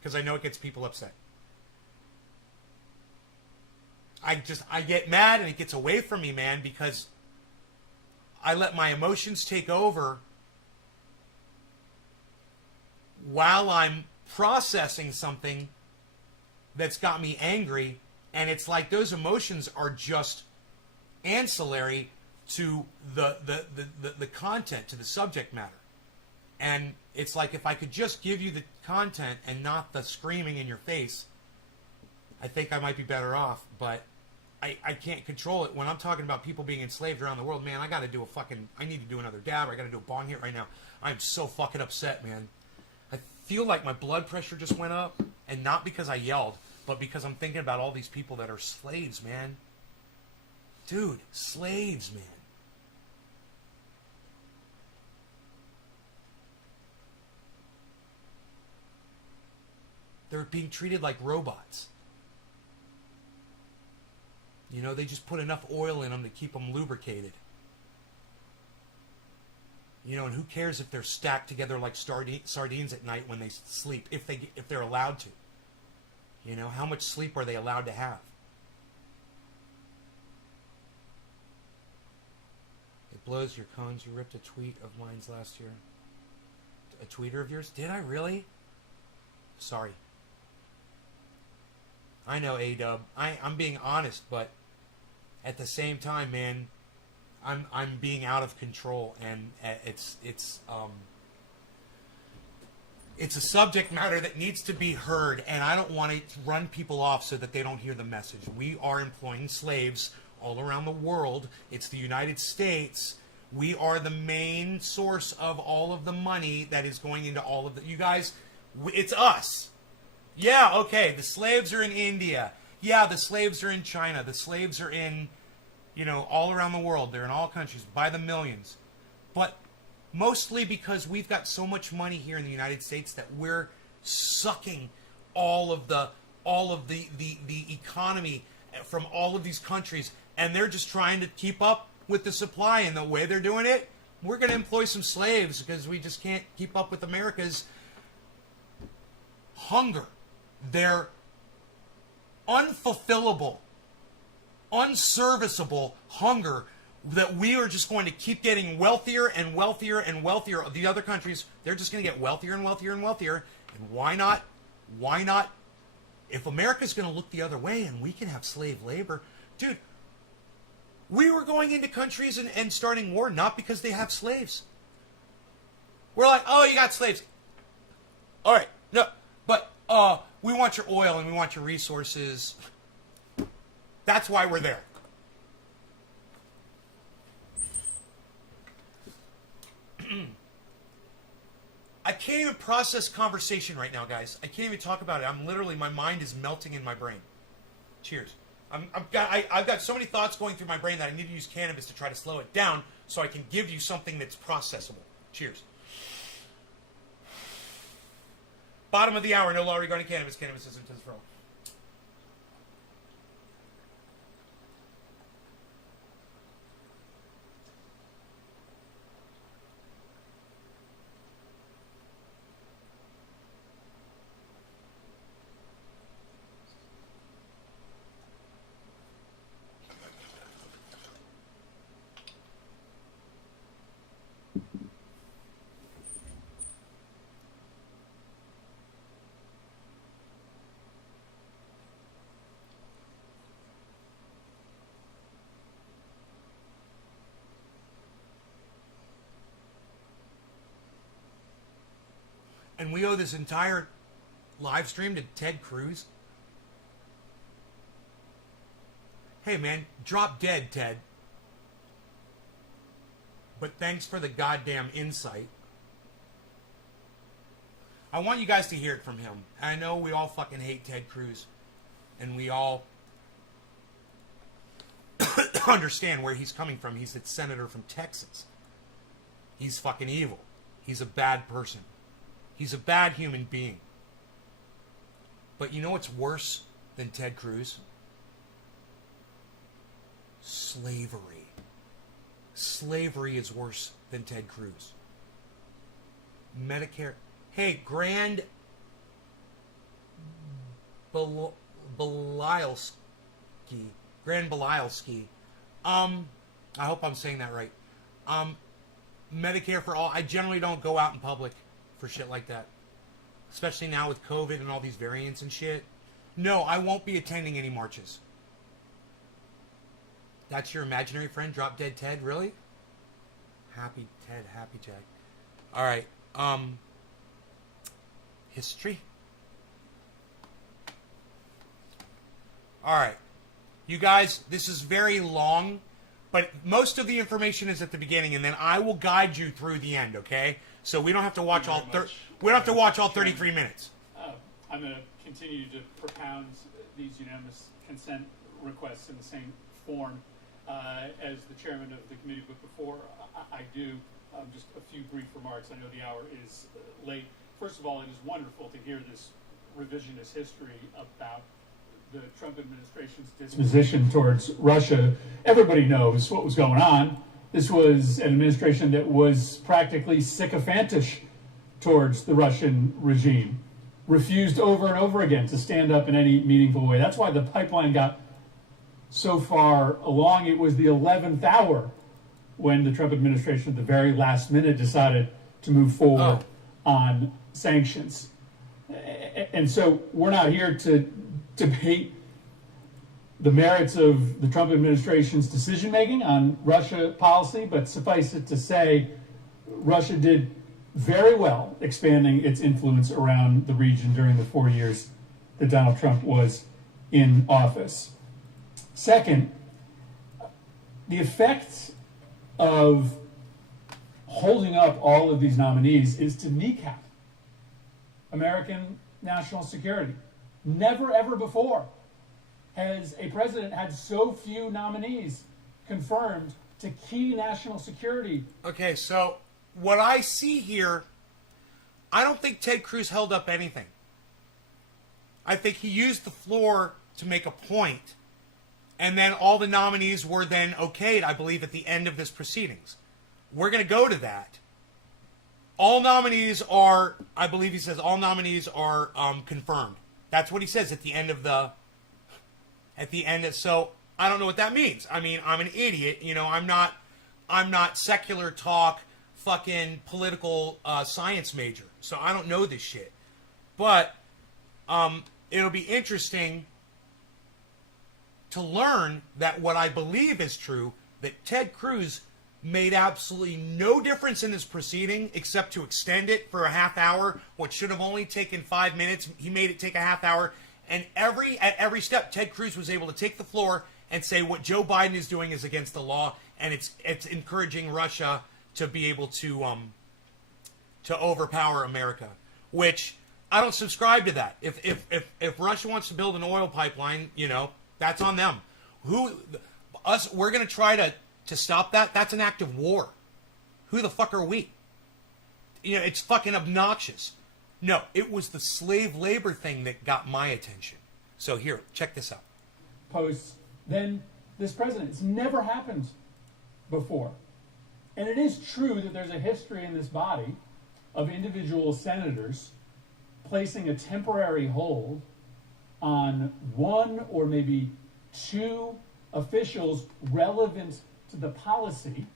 because I know it gets people upset. I get mad and it gets away from me, man, because I let my emotions take over while I'm processing something that's got me angry, and it's like those emotions are just ancillary to the content, to the subject matter. And it's like, if I could just give you the content and not the screaming in your face, I think I might be better off. But I can't control it. When I'm talking about people being enslaved around the world, man, I need to do another dab. I got to do a bong hit right now. I'm so fucking upset, man. I feel like my blood pressure just went up, and not because I yelled, but because I'm thinking about all these people that are slaves, man. Dude, slaves, man. They're being treated like robots. You know, they just put enough oil in them to keep them lubricated. You know, and who cares if they're stacked together like sardines at night when they sleep, if they're allowed to. You know, how much sleep are they allowed to have? It blows your cones. You ripped a tweet of mine last year. A tweeter of yours? Did I really? Sorry. I know, A-Dub. I'm being honest, but at the same time, man, I'm being out of control, and it's a subject matter that needs to be heard, and I don't want to run people off so that they don't hear the message. We are employing slaves all around the world. It's the United States. We are the main source of all of the money that is going into all of the... You guys, it's us. Yeah, okay, the slaves are in India. Yeah, the slaves are in China. The slaves are in, you know, all around the world. They're in all countries by the millions. But mostly because we've got so much money here in the United States that we're sucking all of the economy from all of these countries, and they're just trying to keep up with the supply. And the way they're doing it, we're going to employ some slaves because we just can't keep up with America's hunger. Their unfulfillable, unserviceable hunger that we are just going to keep getting wealthier and wealthier and wealthier. The other countries, they're just going to get wealthier and wealthier and wealthier. And why not? Why not? If America's going to look the other way and we can have slave labor, dude, we were going into countries and starting war not because they have slaves. We're like, oh, you got slaves. All right, no, but we want your oil and we want your resources. That's why we're there. I can't even process conversation right now, guys. I can't even talk about it. I'm literally, my mind is melting in my brain. Cheers. I've got so many thoughts going through my brain that I need to use cannabis to try to slow it down so I can give you something that's processable. Cheers. Bottom of the hour, no law regarding cannabis. Cannabis isn't for all. And we owe this entire live stream to Ted Cruz. Hey, man, drop dead, Ted. But thanks for the goddamn insight. I want you guys to hear it from him. I know we all fucking hate Ted Cruz. And we all understand where he's coming from. He's the senator from Texas. He's fucking evil. He's a bad person. He's a bad human being. But you know what's worse than Ted Cruz? Slavery. Slavery is worse than Ted Cruz. Medicare. Hey, Grand Belialski. Grand Belialski. I hope I'm saying that right. Medicare for all. I generally don't go out in public for shit like that. Especially now with COVID and all these variants and shit. No, I won't be attending any marches. That's your imaginary friend, Drop Dead Ted? Really? Happy Ted, happy Jack. Alright, history. Alright. You guys, this is very long, but most of the information is at the beginning, and then I will guide you through the end, okay? So we don't have to watch all 33 minutes. I'm going to continue to propound these unanimous consent requests in the same form as the chairman of the committee, but before I do, just a few brief remarks. I know the hour is late. First of all, it is wonderful to hear this revisionist history about the Trump administration's disposition towards Russia. Everybody knows what was going on. This was an administration that was practically sycophantish towards the Russian regime, refused over and over again to stand up in any meaningful way. That's why the pipeline got so far along. It was the 11th hour when the Trump administration at the very last minute decided to move forward on sanctions. And so we're not here to debate the merits of the Trump administration's decision-making on Russia policy, but suffice it to say, Russia did very well expanding its influence around the region during the 4 years that Donald Trump was in office. Second, the effect of holding up all of these nominees is to kneecap American national security. Never, ever before has a president had so few nominees confirmed to key national security. Okay, so what I see here, I don't think Ted Cruz held up anything. I think he used the floor to make a point, and then all the nominees were then okayed, I believe, at the end of this proceedings. we're going to go to that. All nominees are, I believe he says, all nominees are confirmed. That's what he says at the end of so I don't know what that means. I mean, I'm an idiot. You know, I'm not secular talk, fucking political science major. So I don't know this shit. But it'll be interesting to learn that what I believe is true, that Ted Cruz made absolutely no difference in this proceeding except to extend it for a half hour, what should have only taken 5 minutes. He made it take a half hour. And at every step, Ted Cruz was able to take the floor and say what Joe Biden is doing is against the law, and it's encouraging Russia to be able to overpower America, which I don't subscribe to that. If Russia wants to build an oil pipeline, you know, that's on them. We're going to try to stop that. That's an act of war. Who the fuck are we? You know, it's fucking obnoxious. No, it was the slave labor thing that got my attention. So here, check this out. Posts, then this president. It's never happened before. And it is true that there's a history in this body of individual senators placing a temporary hold on one or maybe two officials relevant to the policy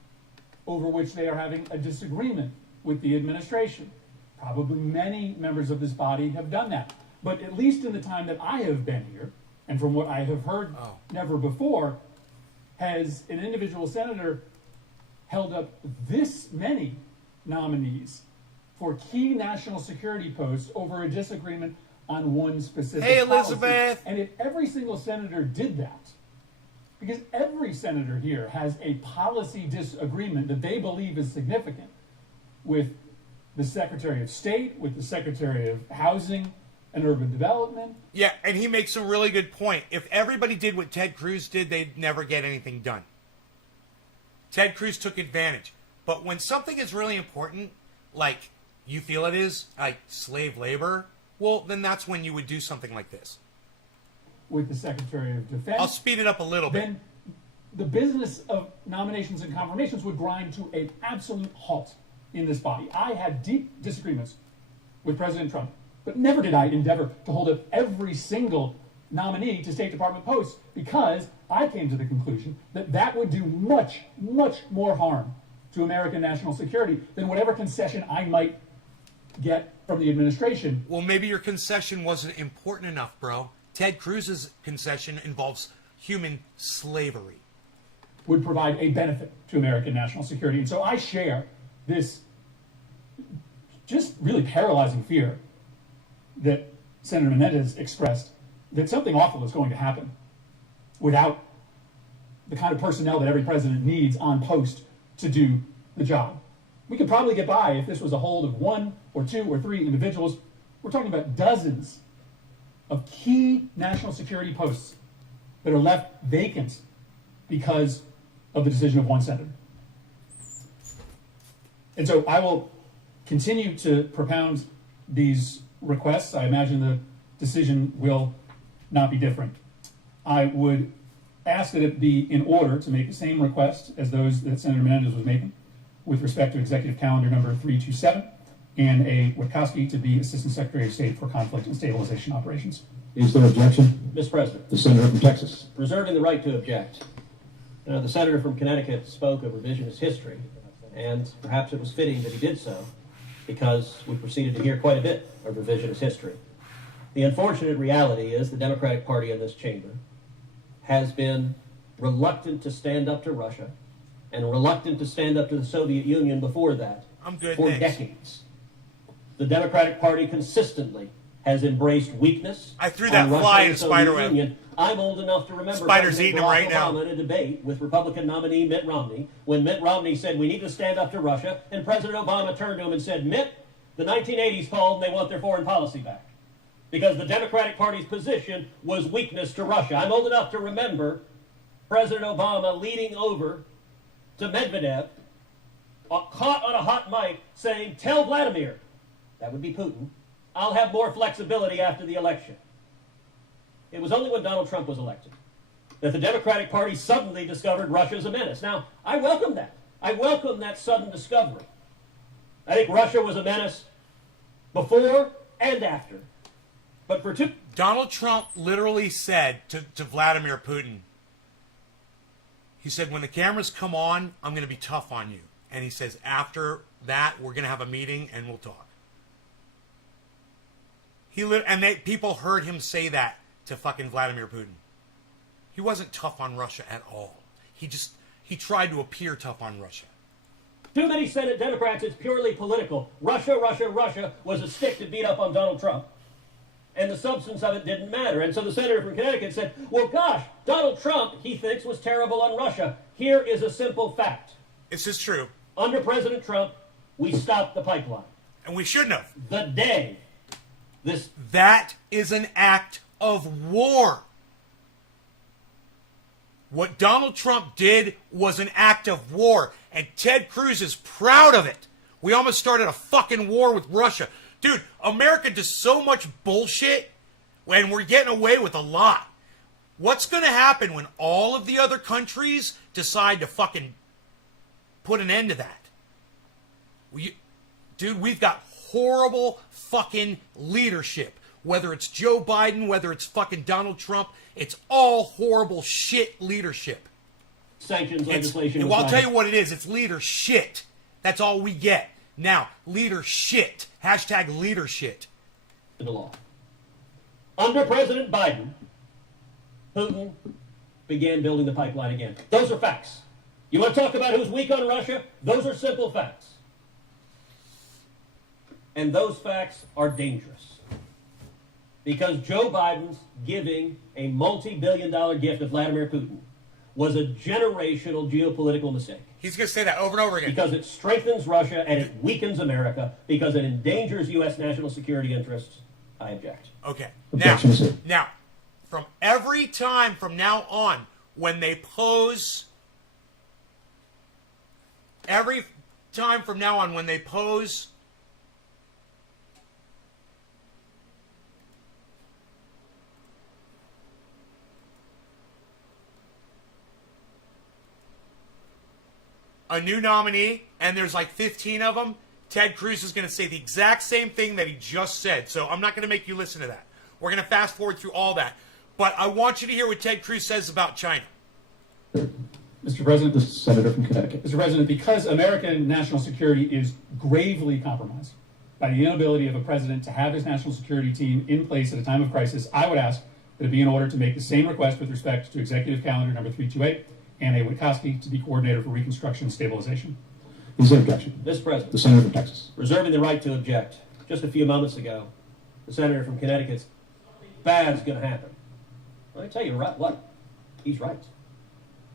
over which they are having a disagreement with the administration. Probably many members of this body have done that. But at least in the time that I have been here, and from what I have heard, never before, has an individual senator held up this many nominees for key national security posts over a disagreement on one specific Hey, Elizabeth! policy. And if every single senator did that, because every senator here has a policy disagreement that they believe is significant with the Secretary of State, with the Secretary of Housing and Urban Development. Yeah, and he makes a really good point. If everybody did what Ted Cruz did, they'd never get anything done. Ted Cruz took advantage. But when something is really important, like you feel it is, like slave labor, well, then that's when you would do something like this. With the Secretary of Defense. I'll speed it up a little bit. Then the business of nominations and confirmations would grind to an absolute halt in this body. I had deep disagreements with President Trump, but never did I endeavor to hold up every single nominee to State Department posts, because I came to the conclusion that that would do much, much more harm to American national security than whatever concession I might get from the administration. Well, maybe your concession wasn't important enough, bro. Ted Cruz's concession involves human slavery. Would provide a benefit to American national security. And so I share this just really paralyzing fear that Senator Menendez expressed, that something awful is going to happen without the kind of personnel that every president needs on post to do the job. We could probably get by if this was a hold of one or two or three individuals. We're talking about dozens of key national security posts that are left vacant because of the decision of one senator. And so I will continue to propound these requests. I imagine the decision will not be different. I would ask that it be in order to make the same request as those that Senator Menendez was making with respect to Executive Calendar number 327 and a Witkowski to be Assistant Secretary of State for Conflict and Stabilization Operations. Is there objection? Mr. President, The senator from Texas. reserving the right to object. The senator from Connecticut spoke of revisionist history, and perhaps it was fitting that he did so, because we proceeded to hear quite a bit of revisionist history. The unfortunate reality is the Democratic Party in this chamber has been reluctant to stand up to Russia and reluctant to stand up to the Soviet Union before that I'm good, for thanks. decades. The Democratic Party consistently has embraced weakness. I threw that on Russia fly and in the a Soviet spider web. Union. I'm old enough to remember Spider's President eating him Barack right now. Obama in a debate with Republican nominee Mitt Romney, when Mitt Romney said we need to stand up to Russia, and President Obama turned to him and said, Mitt, the 1980s called and they want their foreign policy back. Because the Democratic Party's position was weakness to Russia. I'm old enough to remember President Obama leading over to Medvedev, caught on a hot mic, saying, tell Vladimir, that would be Putin, I'll have more flexibility after the election. It was only when Donald Trump was elected that the Democratic Party suddenly discovered Russia as a menace. Now, I welcome that. I welcome that sudden discovery. I think Russia was a menace before and after. But for two... Donald Trump literally said to Vladimir Putin, he said, when the cameras come on, I'm going to be tough on you. And he says, after that, we're going to have a meeting and we'll talk. People heard him say that to fucking Vladimir Putin. He wasn't tough on Russia at all. He tried to appear tough on Russia. Too many Senate Democrats, it's purely political. Russia, Russia, Russia was a stick to beat up on Donald Trump. And the substance of it didn't matter. And so the senator from Connecticut said, well, gosh, Donald Trump, he thinks, was terrible on Russia. Here is a simple fact. This is true. Under President Trump, we stopped the pipeline. And we shouldn't have. The day That is an act of war. What Donald Trump did was an act of war. And Ted Cruz is proud of it. We almost started a fucking war with Russia. Dude, America does so much bullshit and we're getting away with a lot. What's going to happen when all of the other countries decide to fucking put an end to that? Dude, we've got horrible fucking leadership. Whether it's Joe Biden, whether it's fucking Donald Trump, it's all horrible shit leadership. sanctions legislation. Well, I'll tell you what it is. It's leader shit. That's all we get. Now, leader shit. Hashtag leader shit. The law. Under President Biden, Putin began building the pipeline again. Those are facts. You want to talk about who's weak on Russia? Those are simple facts. And those facts are dangerous. Because Joe Biden's giving a multi-billion-dollar gift to Vladimir Putin was a generational geopolitical mistake. He's going to say that over and over again. Because it strengthens Russia and it weakens America, because it endangers U.S. national security interests. I object. Okay. Objection. Now, from every time from now on, when they pose... Every time from now on, when they pose... a new nominee, and there's like 15 of them, Ted Cruz is going to say the exact same thing that he just said. So I'm not going to make you listen to that. We're going to fast forward through all that. But I want you to hear what Ted Cruz says about China. Mr. President, The senator from Connecticut. Mr. President, because American national security is gravely compromised by the inability of a president to have his national security team in place at a time of crisis, I would ask that it be in order to make the same request with respect to Executive Calendar number 328, Anna Witkowski to be coordinator for Reconstruction and Stabilization. Is there objection? Mr. President, The senator from Texas. reserving the right to object. Just a few moments ago, the senator from Connecticut, bad's going to happen. Let me tell you what, he's right.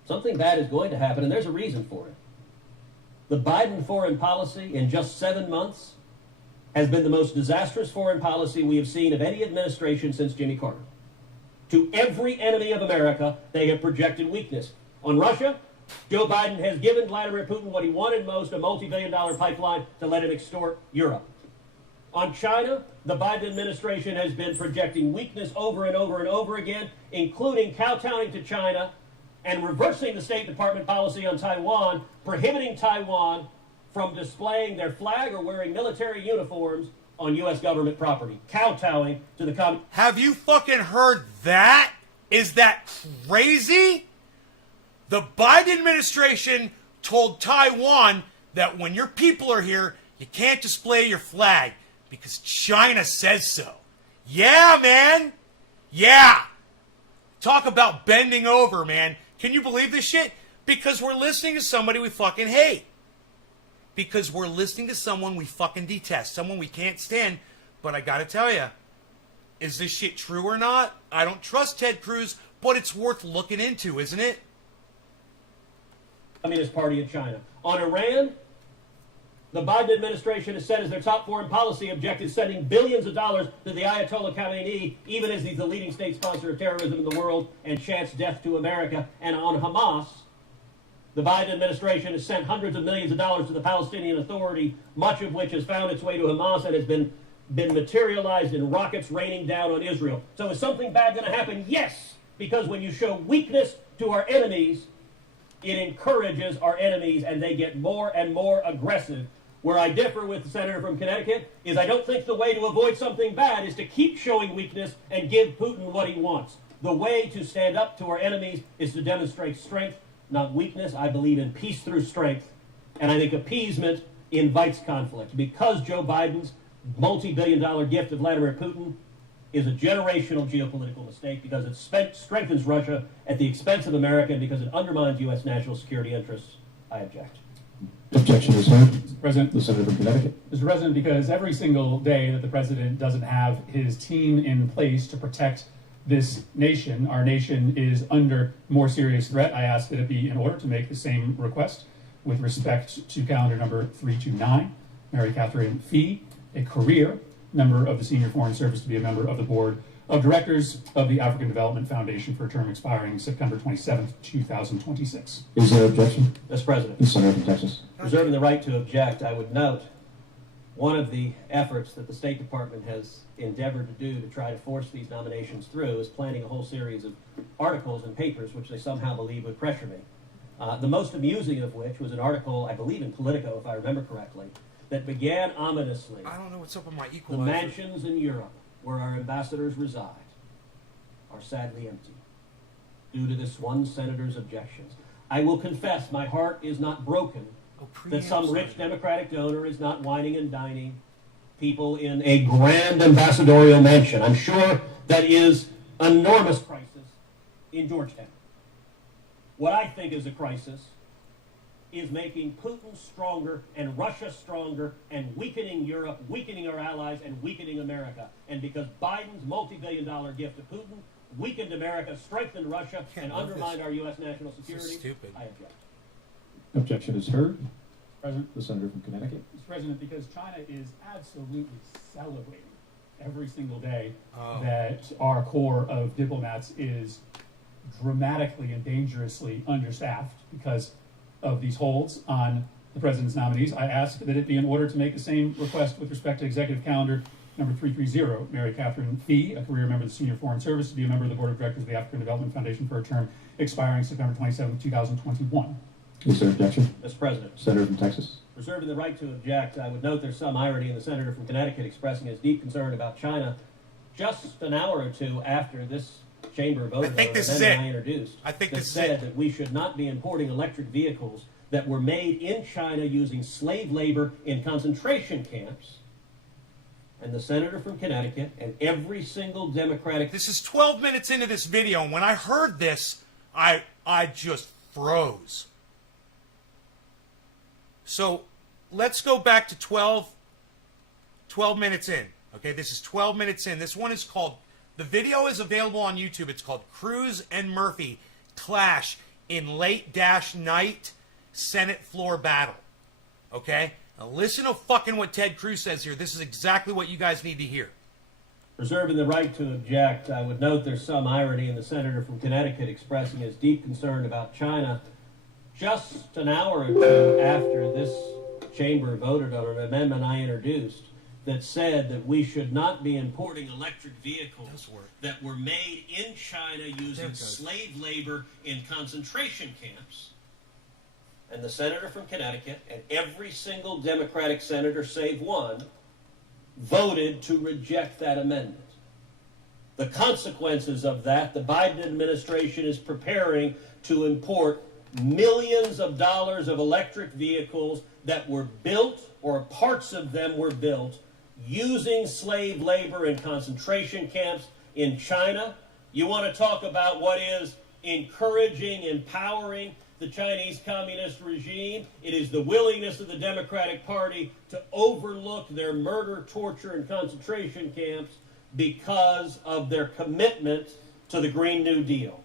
Something bad is going to happen, and there's a reason for it. The Biden foreign policy in just 7 months has been the most disastrous foreign policy we have seen of any administration since Jimmy Carter. To every enemy of America, they have projected weakness. On Russia, Joe Biden has given Vladimir Putin what he wanted most, a multi-billion-dollar pipeline to let him extort Europe. On China, the Biden administration has been projecting weakness over and over and over again, including kowtowing to China and reversing the State Department policy on Taiwan, prohibiting Taiwan from displaying their flag or wearing military uniforms on U.S. government property. Kowtowing to the communist. Have you fucking heard that? Is that crazy? The Biden administration told Taiwan that when your people are here, you can't display your flag because China says so. Yeah, man. Yeah. Talk about bending over, man. Can you believe this shit? Because we're listening to somebody we fucking hate. Because we're listening to someone we fucking detest. Someone we can't stand. But I gotta tell you, is this shit true or not? I don't trust Ted Cruz, but it's worth looking into, isn't it? Communist Party of China. On Iran, the Biden administration has said as their top foreign policy objective sending billions of dollars to the Ayatollah Khamenei, even as he's the leading state sponsor of terrorism in the world and chants death to America. And on Hamas, the Biden administration has sent hundreds of millions of dollars to the Palestinian Authority, much of which has found its way to Hamas and has been materialized in rockets raining down on Israel. So is something bad going to happen? Yes, because when you show weakness to our enemies, it encourages our enemies and they get more and more aggressive. Where I differ with the senator from Connecticut is I don't think the way to avoid something bad is to keep showing weakness and give Putin what he wants. The way to stand up to our enemies is to demonstrate strength, not weakness. I believe in peace through strength, and I think appeasement invites conflict. Because Joe Biden's multi-billion-dollar gift to Vladimir Putin is a generational geopolitical mistake, because it strengthens Russia at the expense of America, and because it undermines U.S. national security interests, I object. Objection is heard. Mr. President, The senator from Connecticut. Mr. President, because every single day that the president doesn't have his team in place to protect this nation, our nation is under more serious threat. I ask that it be in order to make the same request with respect to calendar number 329, Mary Catherine Fee, a career member of the Senior Foreign Service, to be a member of the board of directors of the African Development Foundation for a term expiring September 27th, 2026. Is there objection? Mr. President, The senator from Texas. reserving the right to object, I would note one of the efforts that the State Department has endeavored to do to try to force these nominations through is planning a whole series of articles and papers which they somehow believe would pressure me. The most amusing of which was an article, I believe in Politico, if I remember correctly, that began ominously. I don't know what's up with my The equalizer. mansions in Europe where our ambassadors reside are sadly empty due to this one senator's objections. I will confess my heart is not broken Oh, that some preamps. rich Democratic donor is not wining and dining people in a grand ambassadorial mansion. I'm sure that is an enormous crisis in Georgetown. What I think is a crisis is making Putin stronger and Russia stronger and weakening Europe, weakening our allies, and weakening America. And because Biden's multi-billion-dollar gift to Putin weakened America, strengthened Russia, Can't and love undermined this. our U.S. national is security, stupid. I object. Objection is heard. President, The senator from Connecticut. Mr. President, because China is absolutely celebrating every single day Oh. that our corps of diplomats is dramatically and dangerously understaffed because of these holds on the president's nominees, I ask that it be in order to make the same request with respect to executive calendar number 330, Mary Catherine Fee, a career member of the Senior Foreign Service, to be a member of the board of directors of the African Development Foundation for a term expiring September 27, 2021. Is there objection? Mr. President, Senator from Texas. reserving the right to object, I would note there's some irony in the senator from Connecticut expressing his deep concern about China just an hour or two after this chamber voted I think on this an is amendment it. I introduced I think that this is said it. that we should not be importing electric vehicles that were made in China using slave labor in concentration camps. And the senator from Connecticut and every single Democratic This is 12 minutes into this video, and when I heard this, I just froze. So let's go back to 12 minutes in. Okay, this is 12 minutes in. This one is called, the video is available on YouTube. It's called Cruz and Murphy Clash in Late Dash Night Senate Floor Battle. Okay? Now listen to fucking what Ted Cruz says here. This is exactly what you guys need to hear. reserving the right to object, I would note there's some irony in the senator from Connecticut expressing his deep concern about China just an hour or two after this chamber voted on an amendment I introduced that said that we should not be importing electric vehicles Does work. that were made in China There using it goes. slave labor in concentration camps. And the senator from Connecticut and every single Democratic senator save one voted to reject that amendment. The consequences of that, the Biden administration is preparing to import millions of dollars of electric vehicles that were built, or parts of them were built, using slave labor in concentration camps in China. You want to talk about what is encouraging, empowering the Chinese Communist regime? It is the willingness of the Democratic Party to overlook their murder, torture, and concentration camps because of their commitment to the Green New Deal.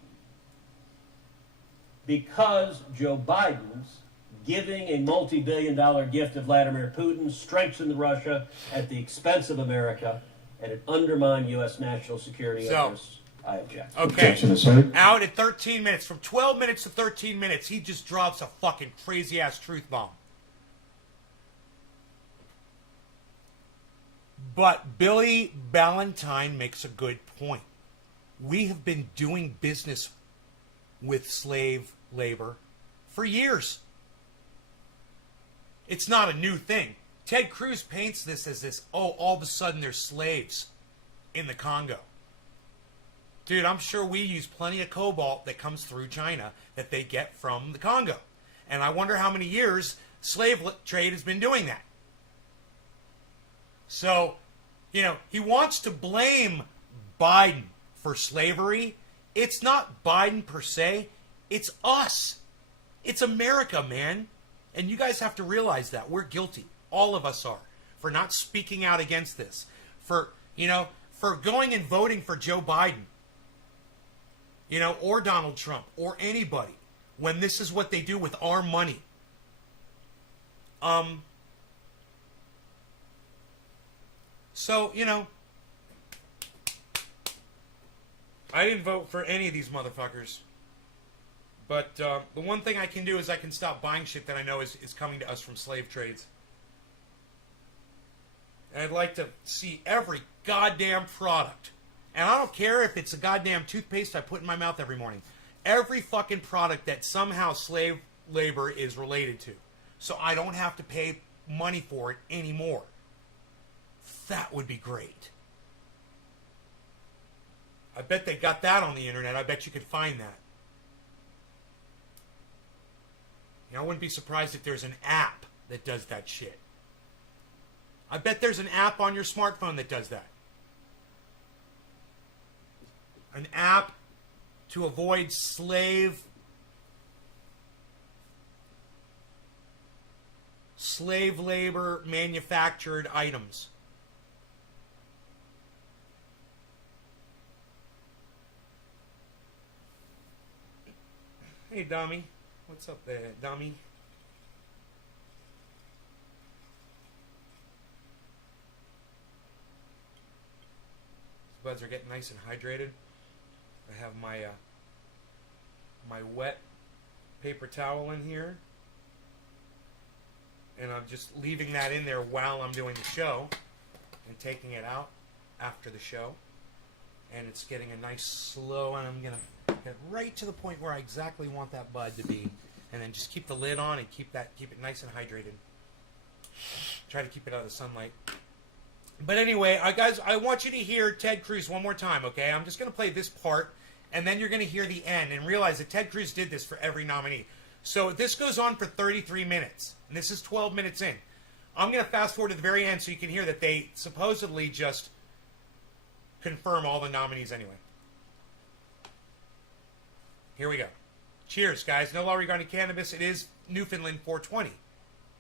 Because Joe Biden's giving a multi-billion-dollar gift to Vladimir Putin strengthened Russia at the expense of America, and it undermined U.S. national security So- interests, I object. Okay. Objection is heard. Out at 13 minutes. From 12 minutes to 13 minutes, he just drops a fucking crazy-ass truth bomb. But Billy Ballantyne makes a good point. We have been doing business with slave labor for years. It's not a new thing. Ted Cruz paints this as this, oh, all of a sudden there's slaves in the Congo. Dude, I'm sure we use plenty of cobalt that comes through China that they get from the Congo. And I wonder how many years slave trade has been doing that. So, you know, he wants to blame Biden for slavery. It's not Biden per se. It's us. It's America, man. And you guys have to realize that. We're guilty. All of us are. For not speaking out against this. For, you know, for going and voting for Joe Biden. You know, or Donald Trump. Or anybody. When this is what they do with our money. So, you know, I didn't vote for any of these motherfuckers. But the one thing I can do is I can stop buying shit that I know is coming to us from slave trades. And I'd like to see every goddamn product. And I don't care if it's a goddamn toothpaste I put in my mouth every morning. Every fucking product that somehow slave labor is related to. So I don't have to pay money for it anymore. That would be great. I bet they got that on the internet. I bet you could find that. You know, I wouldn't be surprised if there's an app that does that shit. I bet there's an app on your smartphone that does that. An app to avoid slave labor manufactured items. Hey, dummy. What's up there, dummy? These buds are getting nice and hydrated. I have my my wet paper towel in here. And I'm just leaving that in there while I'm doing the show. And taking it out after the show. And it's getting a nice slow, and I'm going to get right to the point where I exactly want that bud to be. And then just keep the lid on and keep it nice and hydrated. Try to keep it out of the sunlight. But anyway, guys, I want you to hear Ted Cruz one more time, okay? I'm just going to play this part, and then you're going to hear the end and realize that Ted Cruz did this for every nominee. So this goes on for 33 minutes, and this is 12 minutes in. I'm going to fast forward to the very end so you can hear that they supposedly just confirm all the nominees anyway. Here we go. Cheers, guys. No law regarding cannabis. It is Newfoundland 420.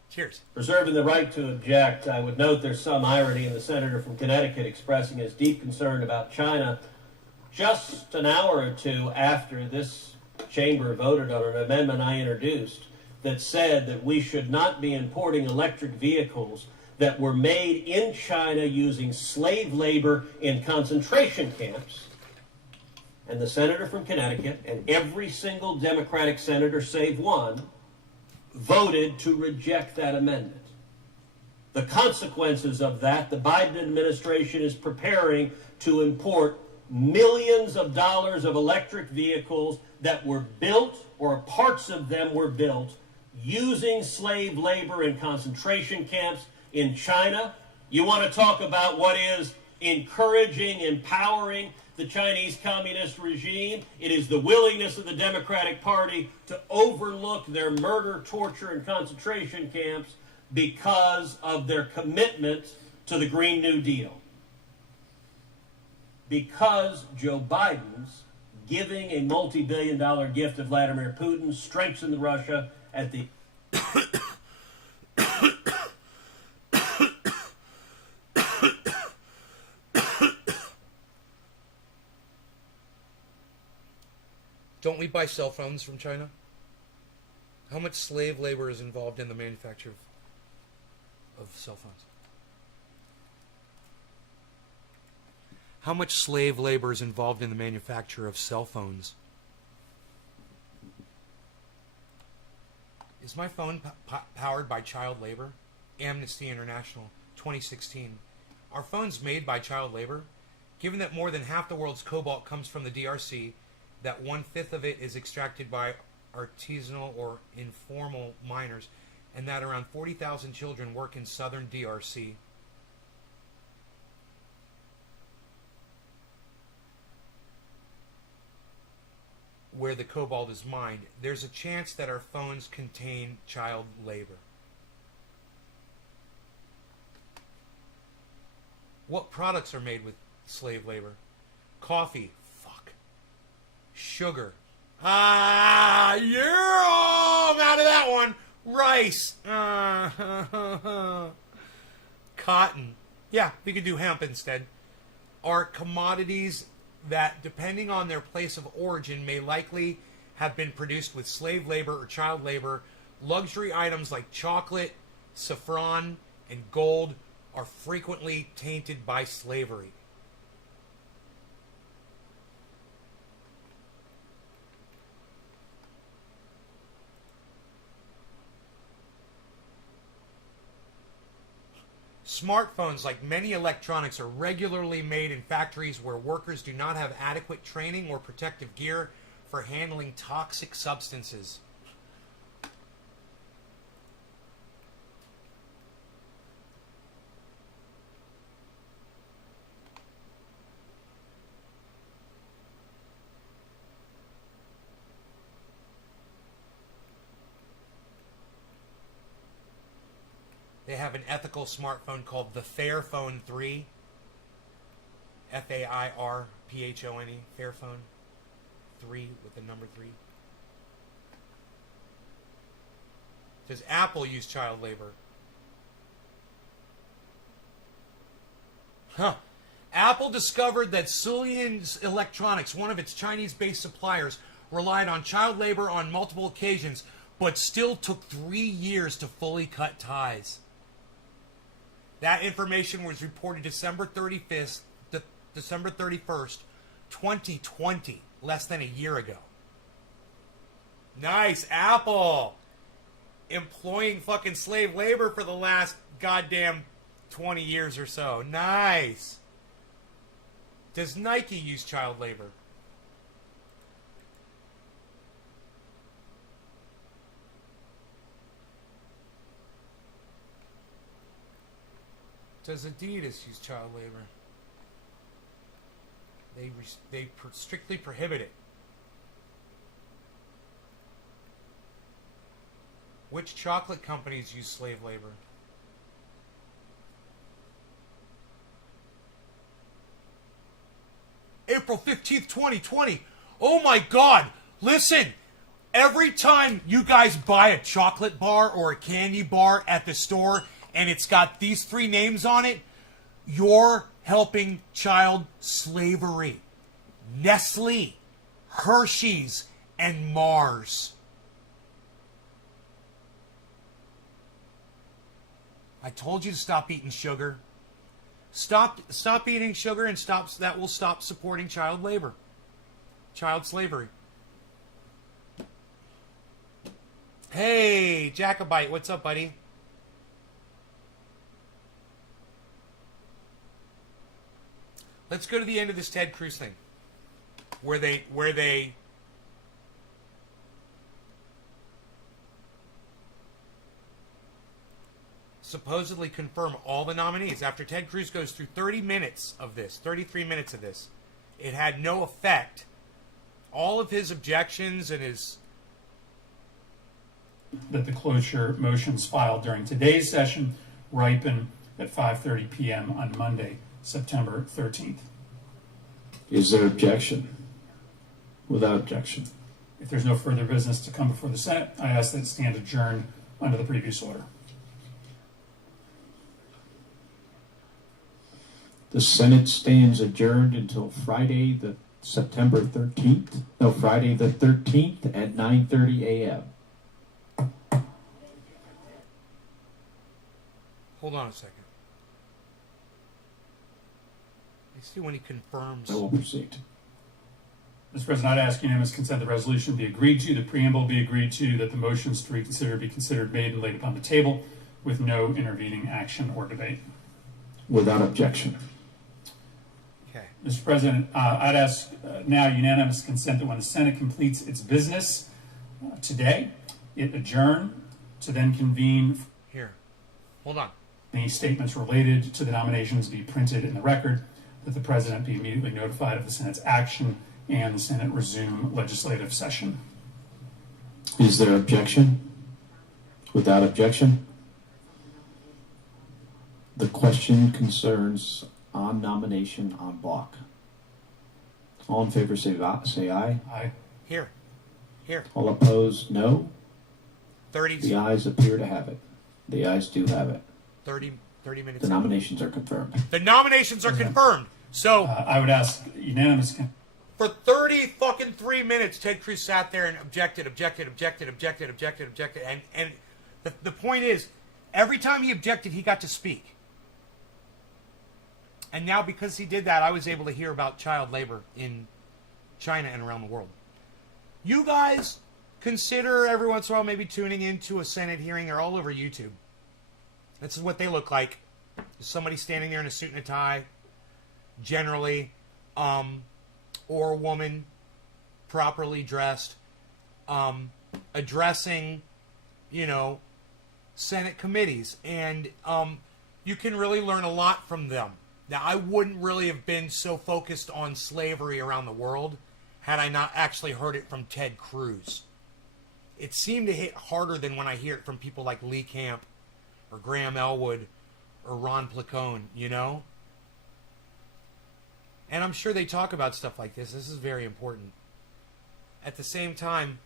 Cheers. Reserving the right to object, I would note there's some irony in the senator from Connecticut expressing his deep concern about China just an hour or two after this chamber voted on an amendment I introduced that said that we should not be importing electric vehicles that were made in China using slave labor in concentration camps. And the senator from Connecticut, and every single Democratic senator save one, voted to reject that amendment. The consequences of that, the Biden administration is preparing to import millions of dollars of electric vehicles that were built, or parts of them were built, using slave labor in concentration camps in China. You want to talk about what is encouraging, empowering the Chinese communist regime? It is the willingness of the Democratic Party to overlook their murder, torture, and concentration camps because of their commitment to the Green New Deal. Because Joe Biden's giving a multi-billion-dollar gift to Vladimir Putin strengthened Russia at the Don't we buy cell phones from China? How much slave labor is involved in the manufacture of cell phones? How much slave labor is involved in the manufacture of cell phones? Is my phone powered by child labor? Amnesty International, 2016. Are phones made by child labor? Given that more than half the world's cobalt comes from the DRC, that 1/5 of it is extracted by artisanal or informal miners, and that around 40,000 children work in southern DRC. Where the cobalt is mined, there's a chance that our phones contain child labor. What products are made with slave labor? Coffee. Fuck. Sugar. Ah, yeah, I'm out of that one. Rice. Cotton. Yeah, we could do hemp instead. Are commodities that, depending on their place of origin, may likely have been produced with slave labor or child labor. Luxury items like chocolate, saffron, and gold are frequently tainted by slavery. Smartphones, like many electronics, are regularly made in factories where workers do not have adequate training or protective gear for handling toxic substances. They have an ethical smartphone called the Fairphone 3. Fairphone. Fairphone 3 with the number 3. Does Apple use child labor? Huh. Apple discovered that Sulian Electronics, one of its Chinese-based suppliers, relied on child labor on multiple occasions, but still took 3 years to fully cut ties. That information was reported December 31st, 2020, less than a year ago. Nice, Apple! Employing fucking slave labor for the last goddamn 20 years or so. Nice! Does Nike use child labor? Does Adidas use child labor? They strictly prohibit it. Which chocolate companies use slave labor? April 15th, 2020. Oh my God! Listen! Every time you guys buy a chocolate bar or a candy bar at the store, and it's got these 3 names on it, you're helping child slavery. Nestle, Hershey's, and Mars. I told you to stop eating sugar. Stop eating sugar, and that will stop supporting child labor. Child slavery. Hey, Jacobite, what's up, buddy? Let's go to the end of this Ted Cruz thing, where they supposedly confirm all the nominees. After Ted Cruz goes through 33 minutes of this, it had no effect. All of his objections and his... That the cloture motions filed during today's session ripen at 5:30 p.m. on Monday, September 13th. Is there objection? Without objection. If there's no further business to come before the Senate, I ask that it stand adjourned under the previous order. The Senate stands adjourned until Friday the September 13th. No, Friday the 13th at 9:30 a.m. Hold on a second. Let's see when he confirms. I will proceed. Mr. President, I'd ask unanimous consent the resolution be agreed to, the preamble be agreed to, that the motions to reconsider be considered made and laid upon the table with no intervening action or debate. Without objection. Okay. Mr. President, I'd ask now unanimous consent that when the Senate completes its business today. It adjourn to then convene. Here. Hold on. Any statements related to the nominations be printed in the record, that the president be immediately notified of the Senate's action, and the Senate resume legislative session. Is there objection? Without objection? The question concerns on nomination on block. All in favor say aye. Aye. Here. All opposed, no. 30, The ayes appear to have it. The ayes do have it. 30 minutes. The nominations are confirmed. The nominations are confirmed. So, I would ask unanimous. for 30 fucking 3 minutes, Ted Cruz sat there and objected. And the point is, every time he objected, he got to speak. And now, because he did that, I was able to hear about child labor in China and around the world. You guys consider every once in a while maybe tuning into a Senate hearing. They're all over YouTube. This is what they look like. Somebody standing there in a suit and a tie, generally, or a woman properly dressed, addressing, Senate committees. And you can really learn a lot from them. Now, I wouldn't really have been so focused on slavery around the world had I not actually heard it from Ted Cruz. It seemed to hit harder than when I hear it from people like Lee Camp or Graham Elwood or Ron Placone, And I'm sure they talk about stuff like this. This is very important. At the same time,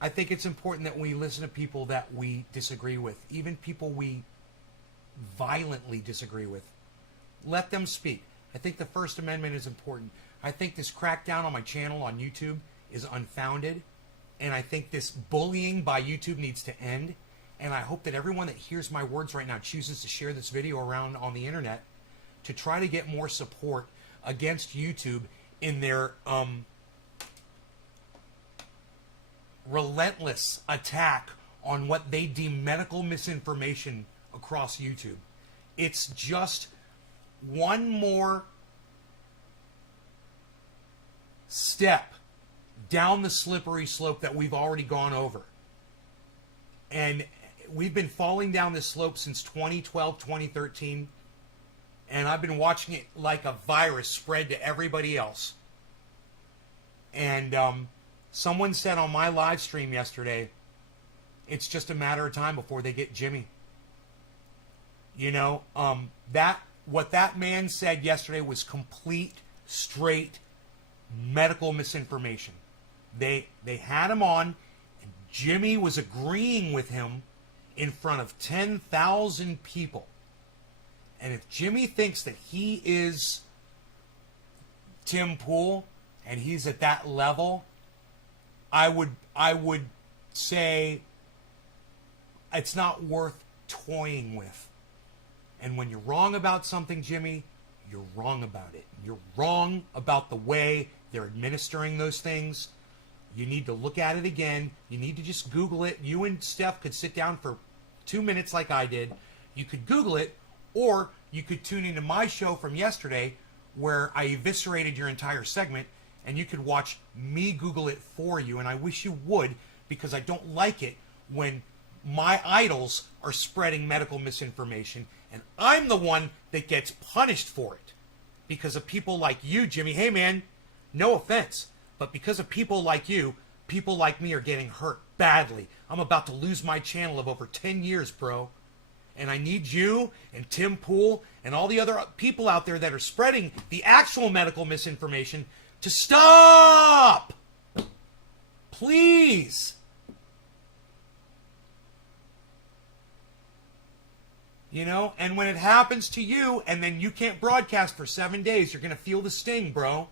I think it's important that we listen to people that we disagree with, even people we violently disagree with. Let them speak. I think the First Amendment is important. I think this crackdown on my channel on YouTube is unfounded. And I think this bullying by YouTube needs to end. And I hope that everyone that hears my words right now chooses to share this video around on the internet to try to get more support against YouTube in their relentless attack on what they deem medical misinformation across YouTube. It's just one more step down the slippery slope that we've already gone over. And we've been falling down this slope since 2012, 2013. And I've been watching it like a virus spread to everybody else. And someone said on my live stream yesterday, it's just a matter of time before they get Jimmy. What that man said yesterday was complete, straight medical misinformation. They had him on, and Jimmy was agreeing with him in front of 10,000 people. And if Jimmy thinks that he is Tim Pool and he's at that level, I would say it's not worth toying with. And when you're wrong about something, Jimmy, you're wrong about it. You're wrong about the way they're administering those things. You need to look at it again. You need to just Google it. You and Steph could sit down for 2 minutes like I did. You could Google it, or you could tune into my show from yesterday where I eviscerated your entire segment, and you could watch me Google it for you. And I wish you would, because I don't like it when my idols are spreading medical misinformation, and I'm the one that gets punished for it because of people like you, Jimmy. Hey, man, no offense, but because of people like you, people like me are getting hurt badly. I'm about to lose my channel of over 10 years, bro. And I need you and Tim Pool and all the other people out there that are spreading the actual medical misinformation to stop. Please. And when it happens to you and then you can't broadcast for 7 days, you're going to feel the sting, bro.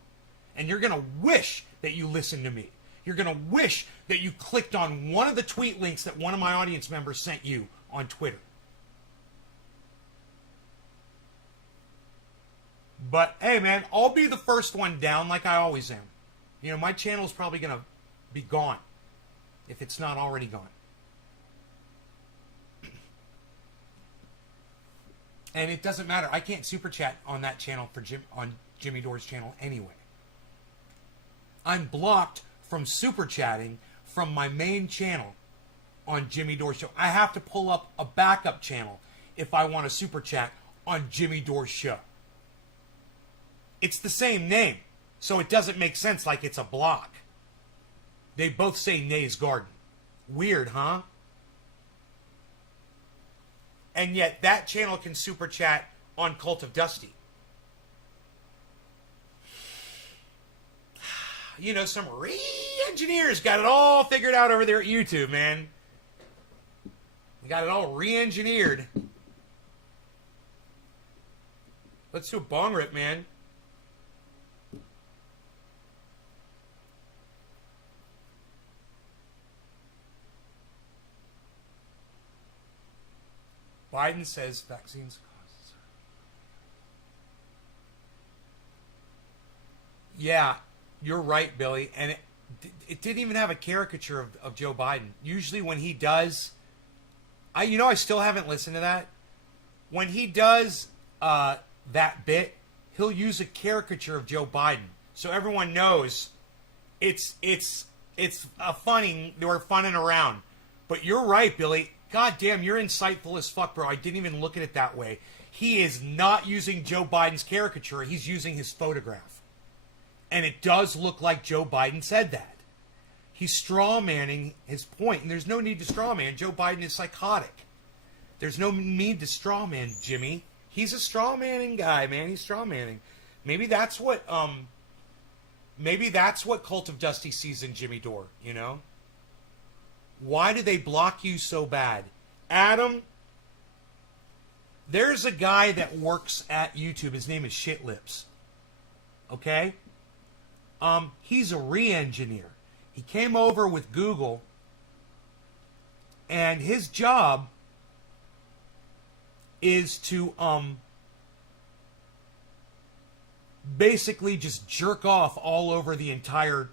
And you're going to wish that you listened to me. You're going to wish that you clicked on one of the tweet links that one of my audience members sent you on Twitter. But, hey, man, I'll be the first one down like I always am. My channel's probably going to be gone if it's not already gone. And it doesn't matter. I can't super chat on that channel on Jimmy Dore's channel anyway. I'm blocked from super chatting from my main channel on Jimmy Dore Show. I have to pull up a backup channel if I want to super chat on Jimmy Dore Show. It's the same name, so it doesn't make sense like it's a block. They both say Nay's Garden. Weird, huh? And yet that channel can super chat on Cult of Dusty. You know, some re-engineers got it all figured out over there at YouTube, man. They got it all re-engineered. Let's do a bong rip, man. Biden says vaccines cause. Yeah, you're right, Billy. And it didn't even have a caricature of Joe Biden. Usually when he does, I still haven't listened to that. When he does that bit, he'll use a caricature of Joe Biden, so everyone knows it's a funny. They were funning around. But you're right, Billy. God damn, you're insightful as fuck, bro. I didn't even look at it that way. He is not using Joe Biden's caricature. He's using his photograph. And it does look like Joe Biden said that. He's straw-manning his point, and there's no need to straw-man. Joe Biden is psychotic. There's no need to straw-man Jimmy. He's a straw-manning guy, man. He's straw-manning. Maybe that's what Cult of Dusty sees in Jimmy Dore, you know? Why do they block you so bad? Adam, there's a guy that works at YouTube. His name is Shitlips. Okay? He's a re-engineer. He came over with Google, and his job is to basically just jerk off all over the entire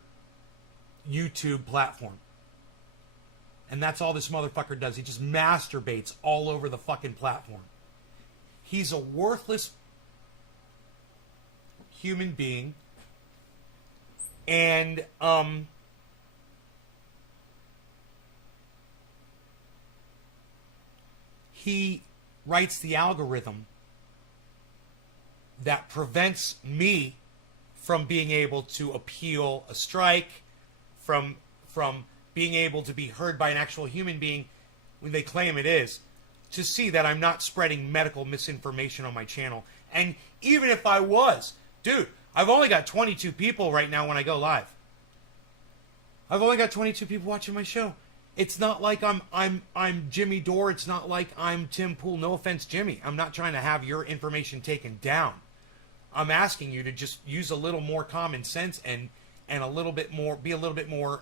YouTube platform. And that's all this motherfucker does. He just masturbates all over the fucking platform. He's a worthless human being. And he writes the algorithm that prevents me from being able to appeal a strike, from being able to be heard by an actual human being when they claim it is, to see that I'm not spreading medical misinformation on my channel. And even if I was, dude, I've only got 22 people right now when I go live. I've only got 22 people watching my show. It's not like I'm Jimmy Dore. It's not like I'm Tim Pool. No offense, Jimmy. I'm not trying to have your information taken down. I'm asking you to just use a little more common sense and a little bit more, be a little bit more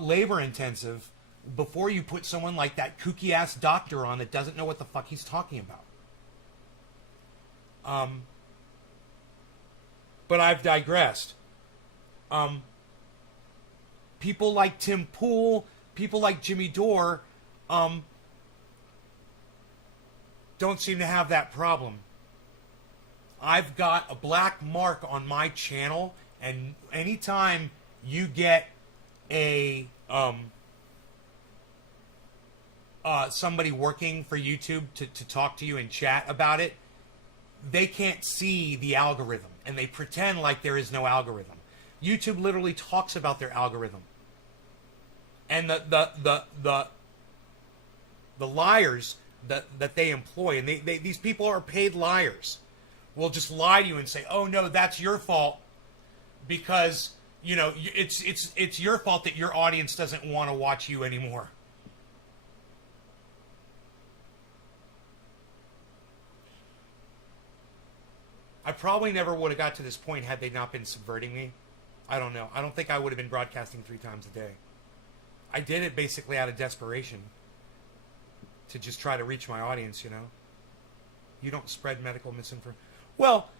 labor intensive before you put someone like that kooky ass doctor on that doesn't know what the fuck he's talking about. But I've digressed. People like Tim Pool, people like Jimmy Dore, don't seem to have that problem. I've got a black mark on my channel, and anytime you get a somebody working for YouTube to talk to you and chat about it, they can't see the algorithm, and they pretend like there is no algorithm. YouTube literally talks about their algorithm. And the liars that they employ, and these people are paid liars, will just lie to you and say, "Oh no, that's your fault because it's your fault that your audience doesn't want to watch you anymore." I probably never would have got to this point had they not been subverting me. I don't know. I don't think I would have been broadcasting 3 times a day. I did it basically out of desperation to just try to reach my audience, you know. You don't spread medical misinformation. Well,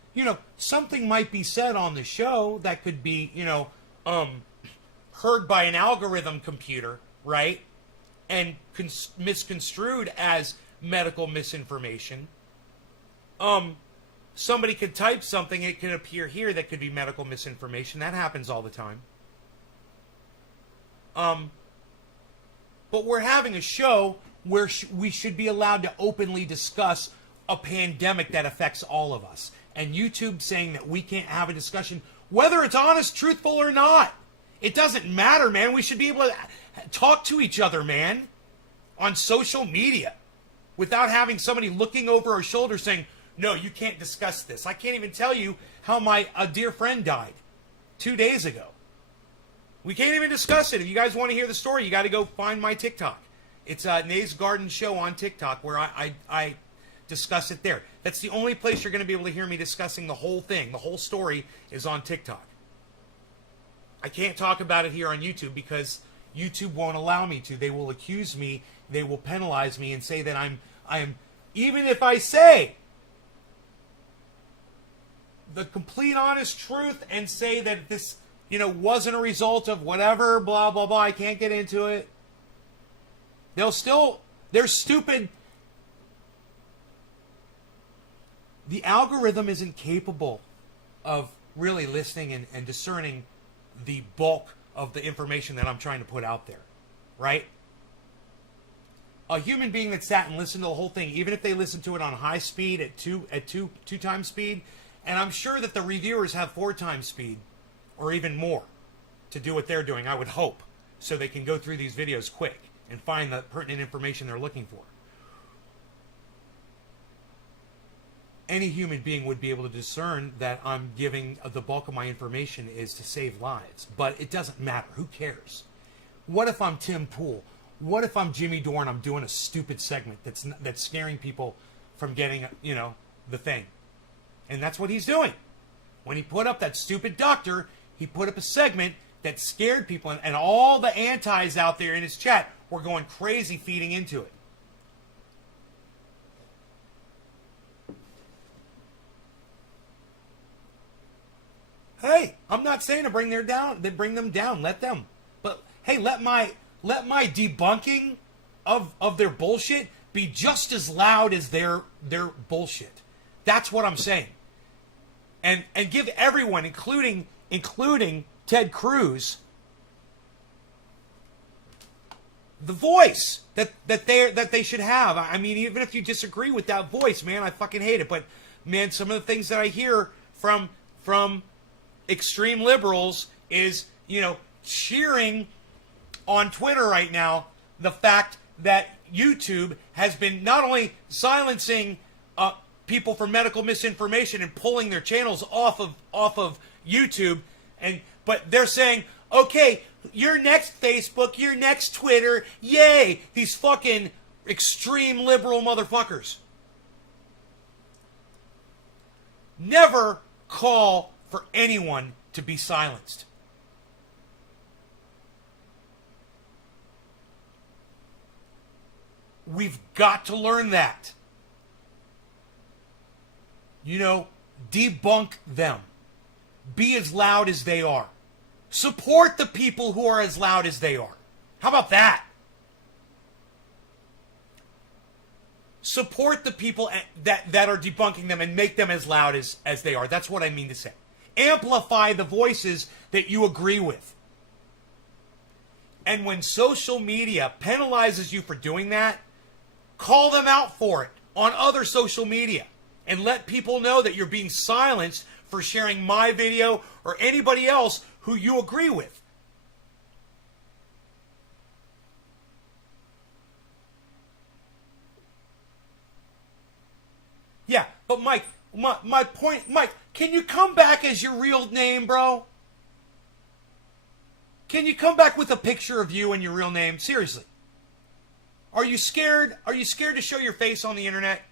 something might be said on the show that could be, heard by an algorithm computer, right? And misconstrued as medical misinformation. Somebody could type something, it could appear here that could be medical misinformation. That happens all the time. But we're having a show where we should be allowed to openly discuss a pandemic that affects all of us. And YouTube saying that we can't have a discussion, whether it's honest, truthful, or not. It doesn't matter, man. We should be able to talk to each other, man, on social media without having somebody looking over our shoulder saying, no, you can't discuss this. I can't even tell you how a dear friend died 2 days ago. We can't even discuss it. If you guys want to hear the story, you got to go find my TikTok. It's Nays Garden Show on TikTok where I discuss it there. That's the only place you're going to be able to hear me discussing the whole thing. The whole story is on TikTok. I can't talk about it here on YouTube because YouTube won't allow me to. They will accuse me, they will penalize me and say that I am, even if I say the complete honest truth and say that this, wasn't a result of whatever, blah, blah, blah, I can't get into it. They're stupid. The algorithm isn't capable of really listening and discerning the bulk of the information that I'm trying to put out there, right? A human being that sat and listened to the whole thing, even if they listened to it on high speed at two times speed, and I'm sure that the reviewers have 4 times speed or even more to do what they're doing, I would hope, so they can go through these videos quick and find the pertinent information they're looking for. Any human being would be able to discern that I'm giving the bulk of my information is to save lives. But it doesn't matter. Who cares? What if I'm Tim Pool? What if I'm Jimmy Dore and I'm doing a stupid segment that's scaring people from getting, the thing? And that's what he's doing. When he put up that stupid doctor, he put up a segment that scared people. And all the antis out there in his chat were going crazy feeding into it. Hey, I'm not saying to bring them down. Let them. But hey, let my debunking of their bullshit be just as loud as their bullshit. That's what I'm saying. And give everyone, including Ted Cruz, the voice that they should have. I mean, even if you disagree with that voice, man, I fucking hate it. But man, some of the things that I hear from extreme liberals is, cheering on Twitter right now the fact that YouTube has been not only silencing people for medical misinformation and pulling their channels off of YouTube, but they're saying, okay, you're next Facebook, you're next Twitter, yay, these fucking extreme liberal motherfuckers. Never call for anyone to be silenced. We've got to learn that. Debunk them. Be as loud as they are. Support the people who are as loud as they are. How about that? Support the people that are debunking them and make them as loud as they are. That's what I mean to say. Amplify the voices that you agree with. And when social media penalizes you for doing that, call them out for it on other social media and let people know that you're being silenced for sharing my video or anybody else who you agree with. Yeah, but Mike, my point, Mike, can you come back as your real name, bro? Can you come back with a picture of you and your real name? Seriously. Are you scared? Are you scared to show your face on the internet?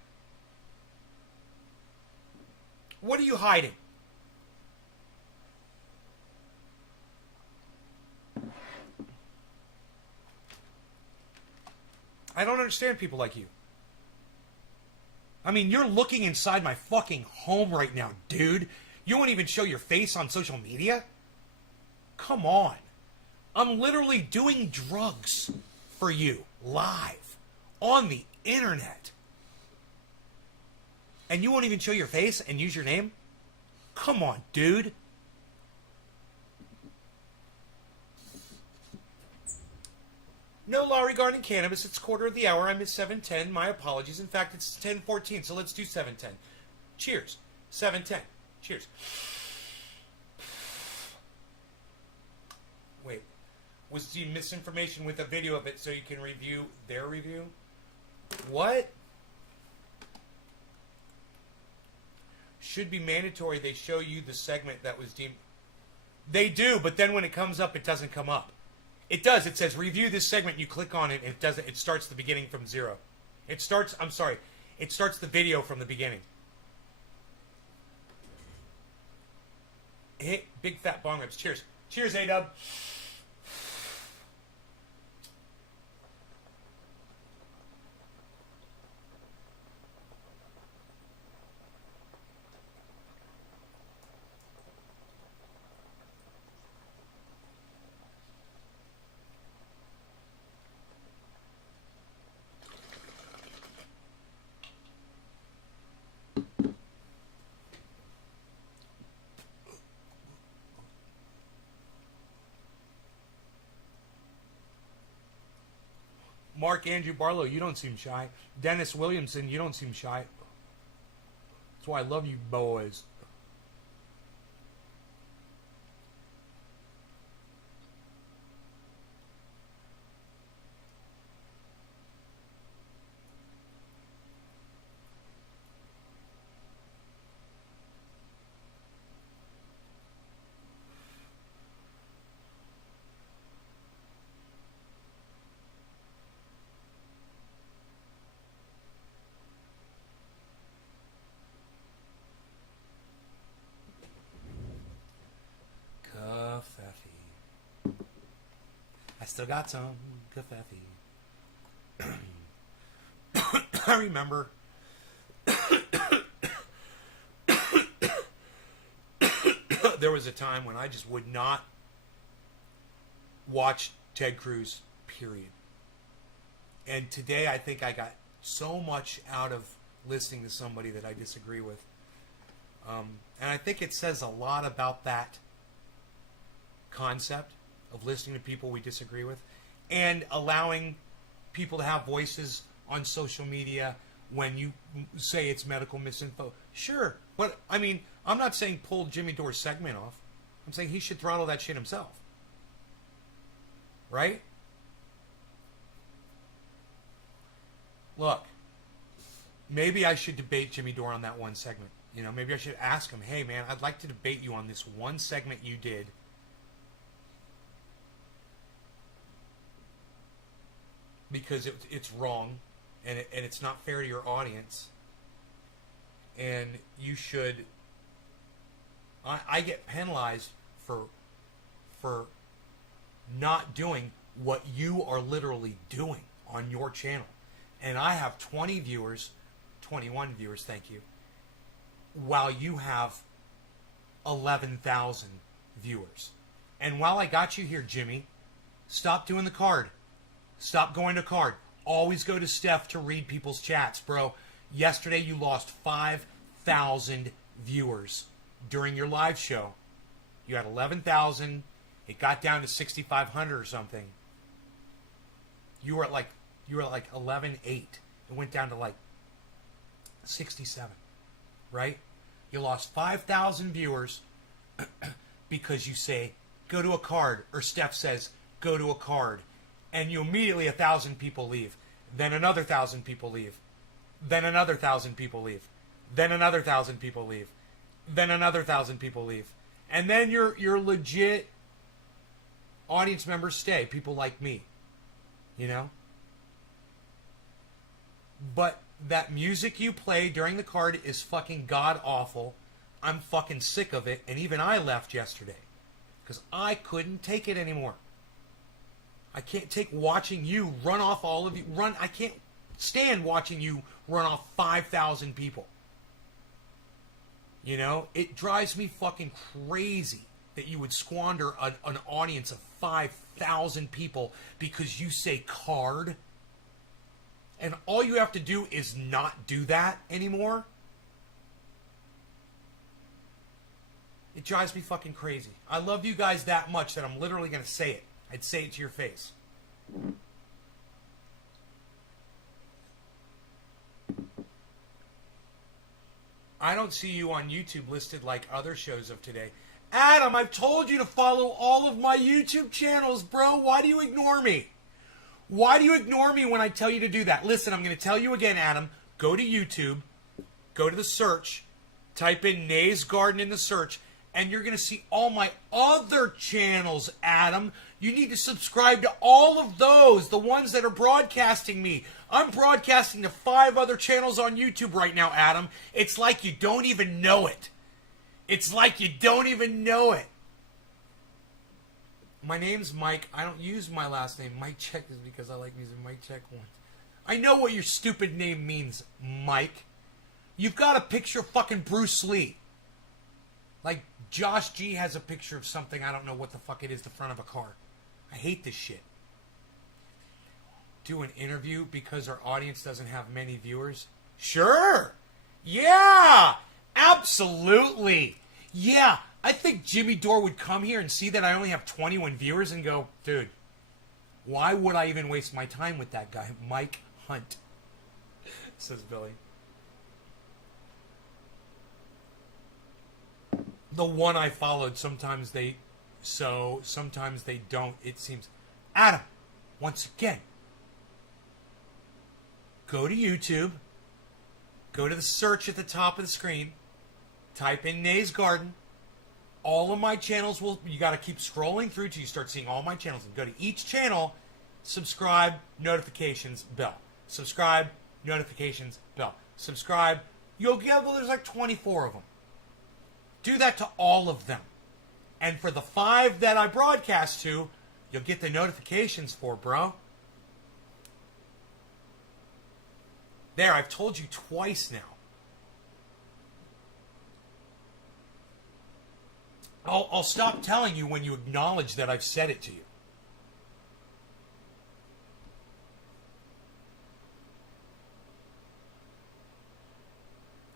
What are you hiding? I don't understand people like you. I mean, you're looking inside my fucking home right now, dude. You won't even show your face on social media? Come on. I'm literally doing drugs for you, live, on the internet. And you won't even show your face and use your name? Come on, dude. No law regarding cannabis. It's quarter of the hour. I missed 7:10. My apologies. In fact, it's 10:14. So let's do 7:10. Cheers. 7:10. Cheers. Wait. Was the misinformation with a video of it so you can review their review? What? Should be mandatory. They show you the segment that was deemed. They do, but then when it comes up, it doesn't come up. It does. It says review this segment. You click on it, and it doesn't. It starts the beginning from zero. It starts. I'm sorry. It starts the video from the beginning. Hit big fat bong rips. Cheers. Cheers, A-Dub. Mark Andrew Barlow, you don't seem shy. Dennis Williamson, you don't seem shy. That's why I love you boys. I still got some coffee. I remember there was a time when I just would not watch Ted Cruz, period. And today I think I got so much out of listening to somebody that I disagree with. And I think it says a lot about that concept of listening to people we disagree with and allowing people to have voices on social media when you say it's medical misinfo. Sure, but I mean, I'm not saying pull Jimmy Dore's segment off. I'm saying he should throttle that shit himself. Right? Look, maybe I should debate Jimmy Dore on that one segment. You know, maybe I should ask him, hey man, I'd like to debate you on this one segment you did. Because it's wrong, and it's not fair to your audience, and you should. I get penalized for not doing what you are literally doing on your channel, and I have 21 viewers, thank you, while you have 11,000 viewers, and while I got you here, Jimmy, stop doing the card. Stop going to card. Always go to Steph to read people's chats, bro. Yesterday you lost 5,000 viewers during your live show. You had 11,000. It got down to 6,500 or something. You were at like 11.8. It went down to like 67, right? You lost 5,000 viewers because you say go to a card, or Steph says go to a card. And you immediately 1,000 people leave. Then another 1,000 people leave. Then another 1,000 people leave. Then another 1,000 people leave. Then another 1,000 people leave. And then your legit audience members stay. People like me. You know? But that music you play during the card is fucking god awful. I'm fucking sick of it. And even I left yesterday. Because I couldn't take it anymore. I can't take watching you run off all of you. I can't stand watching you run off 5,000 people. You know? It drives me fucking crazy that you would squander an audience of 5,000 people because you say card. And all you have to do is not do that anymore. It drives me fucking crazy. I love you guys that much that I'm literally going to say it. I'd say it to your face. I don't see you on YouTube listed like other shows of today. Adam, I've told you to follow all of my YouTube channels, bro. Why do you ignore me? Why do you ignore me when I tell you to do that? Listen, I'm going to tell you again, Adam. Go to YouTube, go to the search, type in Nays Garden in the search, and you're going to see all my other channels, Adam. You need to subscribe to all of those, the ones that are broadcasting me. I'm broadcasting to 5 other channels on YouTube right now, Adam. It's like you don't even know it. It's like you don't even know it. My name's Mike. I don't use my last name. Mike Check is because I like using Mike Check once. I know what your stupid name means, Mike. You've got a picture of fucking Bruce Lee. Like Josh G has a picture of something, I don't know what the fuck it is, the front of a car. I hate this shit. Do an interview because our audience doesn't have many viewers? Sure! Yeah! Absolutely! Yeah, I think Jimmy Dore would come here and see that I only have 21 viewers and go, dude, why would I even waste my time with that guy, Mike Hunt? Says Billy. The one I followed, sometimes they don't, it seems. Adam, once again, go to YouTube, go to the search at the top of the screen, type in Nays Garden. All of my channels you got to keep scrolling through till you start seeing all my channels. And go to each channel, subscribe, notifications, bell. Subscribe, notifications, bell. Subscribe. You'll get, well, there's like 24 of them. Do that to all of them. And for the 5 that I broadcast to, you'll get the notifications for, bro. There, I've told you twice now. I'll stop telling you when you acknowledge that I've said it to you.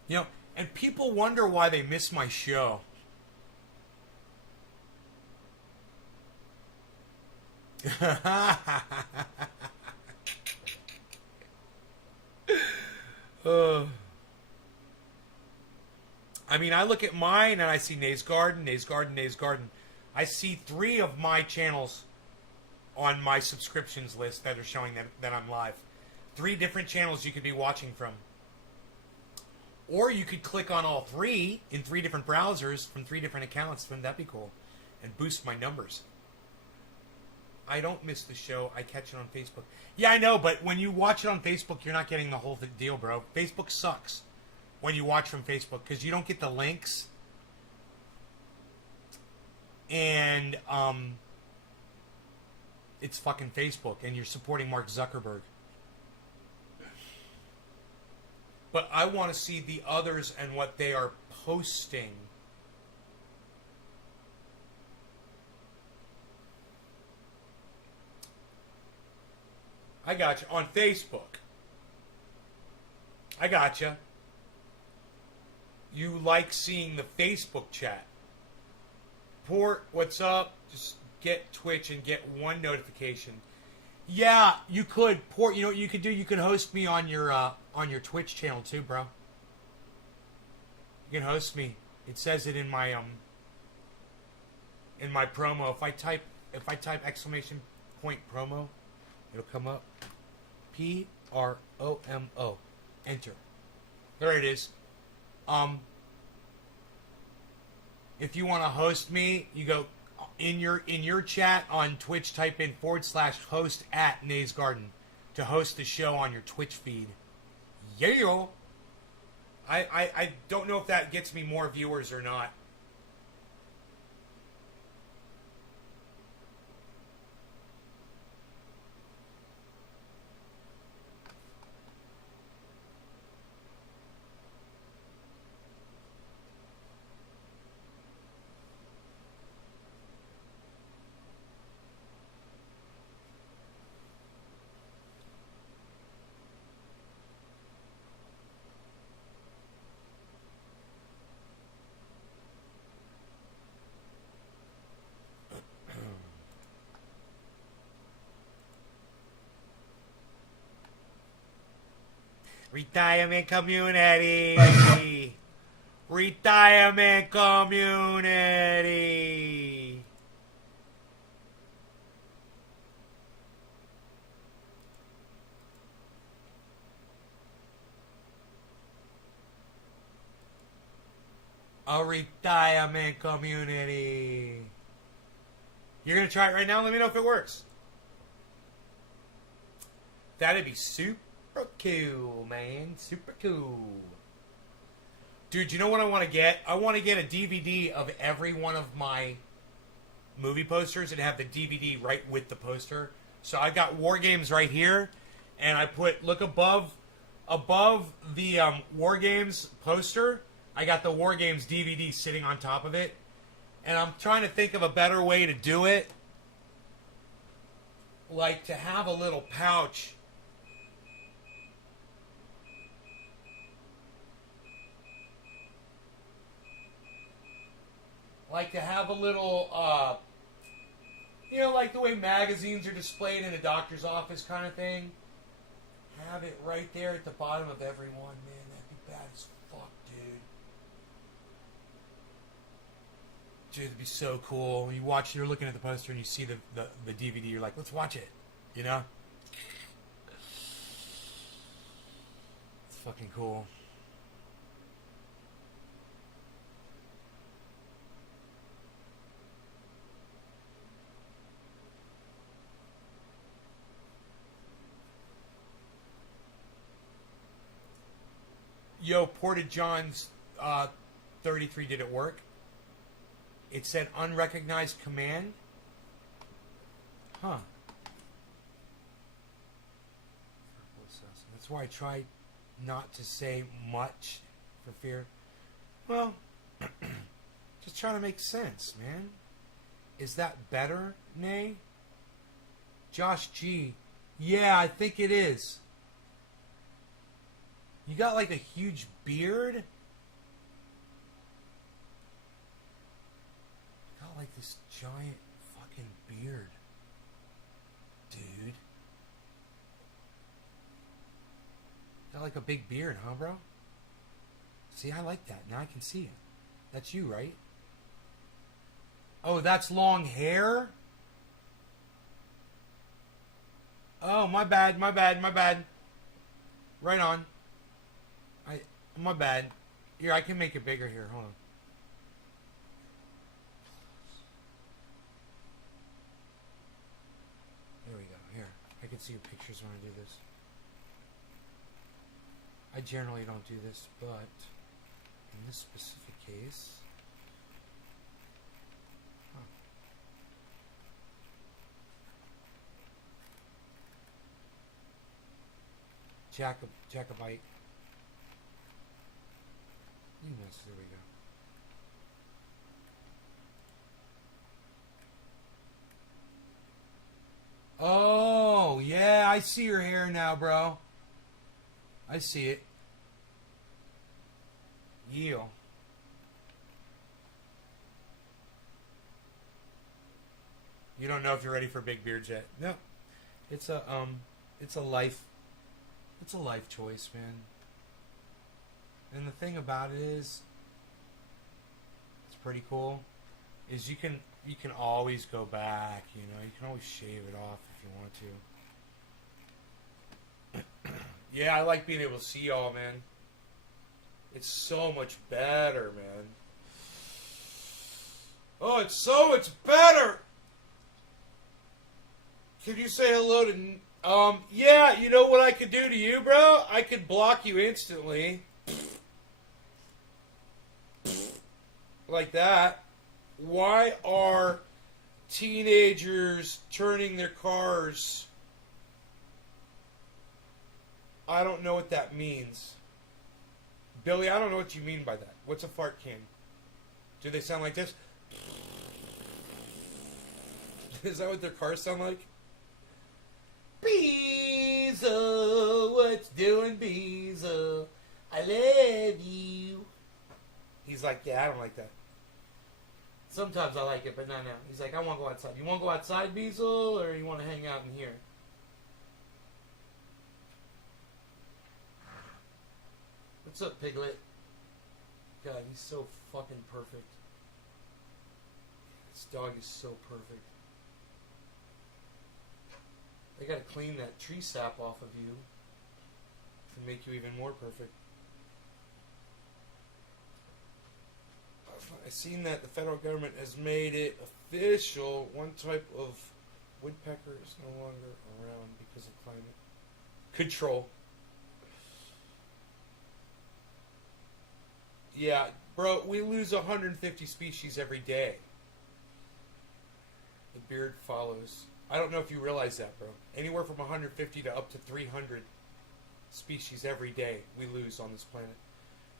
You know, and people wonder why they miss my show. I mean, I look at mine and I see Nays Garden, Nays Garden, Nays Garden. I see 3 of my channels on my subscriptions list that are showing that I'm live. 3 different channels you could be watching from. Or you could click on all 3 in 3 different browsers from 3 different accounts. Wouldn't that be cool? And boost my numbers. I don't miss the show. I catch it on Facebook. Yeah, I know, but when you watch it on Facebook, you're not getting the whole deal, bro. Facebook sucks when you watch from Facebook because you don't get the links. And it's fucking Facebook, and you're supporting Mark Zuckerberg. But I want to see the others and what they are posting. I got you. On Facebook. I got you. You like seeing the Facebook chat. Port, what's up? Just get Twitch and get 1 notification. Yeah, you could. Port, you know what you could do? You could host me on your Twitch channel too, bro. You can host me. It says it in my promo. If I type exclamation point promo, it'll come up. PROMO. Enter. There it is. If you want to host me, you go in your chat on Twitch, type in /host at Nays Garden to host the show on your Twitch feed. Yeah. I don't know if that gets me more viewers or not. Retirement community. Retirement community. A retirement community. You're going to try it right now? Let me know if it works. That'd be super cool, man. Super cool. Dude, you know what I want to get? I want to get a DVD of every one of my movie posters and have the DVD right with the poster. So I got War Games right here, and I put, look above the War Games poster, I got the War Games DVD sitting on top of it. And I'm trying to think of a better way to do it. Like to have a little pouch. Like to have a little, you know, like the way magazines are displayed in a doctor's office kind of thing. Have it right there at the bottom of every one, man. That'd be bad as fuck, dude. Dude, it'd be so cool. You're looking at the poster and you see the DVD, you're like, let's watch it. You know? It's fucking cool. Yo, Porta John's 33, did it work? It said unrecognized command. Huh. That's why I try not to say much for fear. Well, just trying to make sense, man. Is that better, Nay? Josh G. Yeah, I think it is. You got like a huge beard? You got like this giant fucking beard. Dude. Got like a big beard, huh, bro? See, I like that. Now I can see it. That's you, right? Oh, that's long hair? Oh, my bad, my bad, my bad. Right on. My bad. Here, I can make it bigger here. Hold on. There we go. Here. I can see your pictures when I do this. I generally don't do this, but in this specific case... Jacobite. Yes, there we go. Oh, yeah, I see your hair now, bro. I see it. Yeah. You don't know if you're ready for big beards yet. No. It's a life choice, man. And the thing about it is, it's pretty cool, is you can always go back, you know, you can always shave it off if you want to. Yeah, I like being able to see y'all, man. It's so much better, man. Oh, it's so much better! Could you say hello to... yeah, you know what I could do to you, bro? I could block you instantly. Like that. Why are teenagers turning their cars? I don't know what that means. Billy, I don't know what you mean by that. What's a fart can? Do they sound like this? Is that what their cars sound like? Beezel, what's doing, Beezel? I love you. He's like, yeah, I don't like that. Sometimes I like it, but not now. He's like, I want to go outside. You want to go outside, Beezel, or you want to hang out in here? What's up, Piglet? God, he's so fucking perfect. This dog is so perfect. I gotta clean that tree sap off of you to make you even more perfect. I've seen that the federal government has made it official. One type of woodpecker is no longer around because of climate control. Yeah, bro, we lose 150 species every day. The beard follows. I don't know if you realize that, bro. Anywhere from 150 to up to 300 species every day we lose on this planet.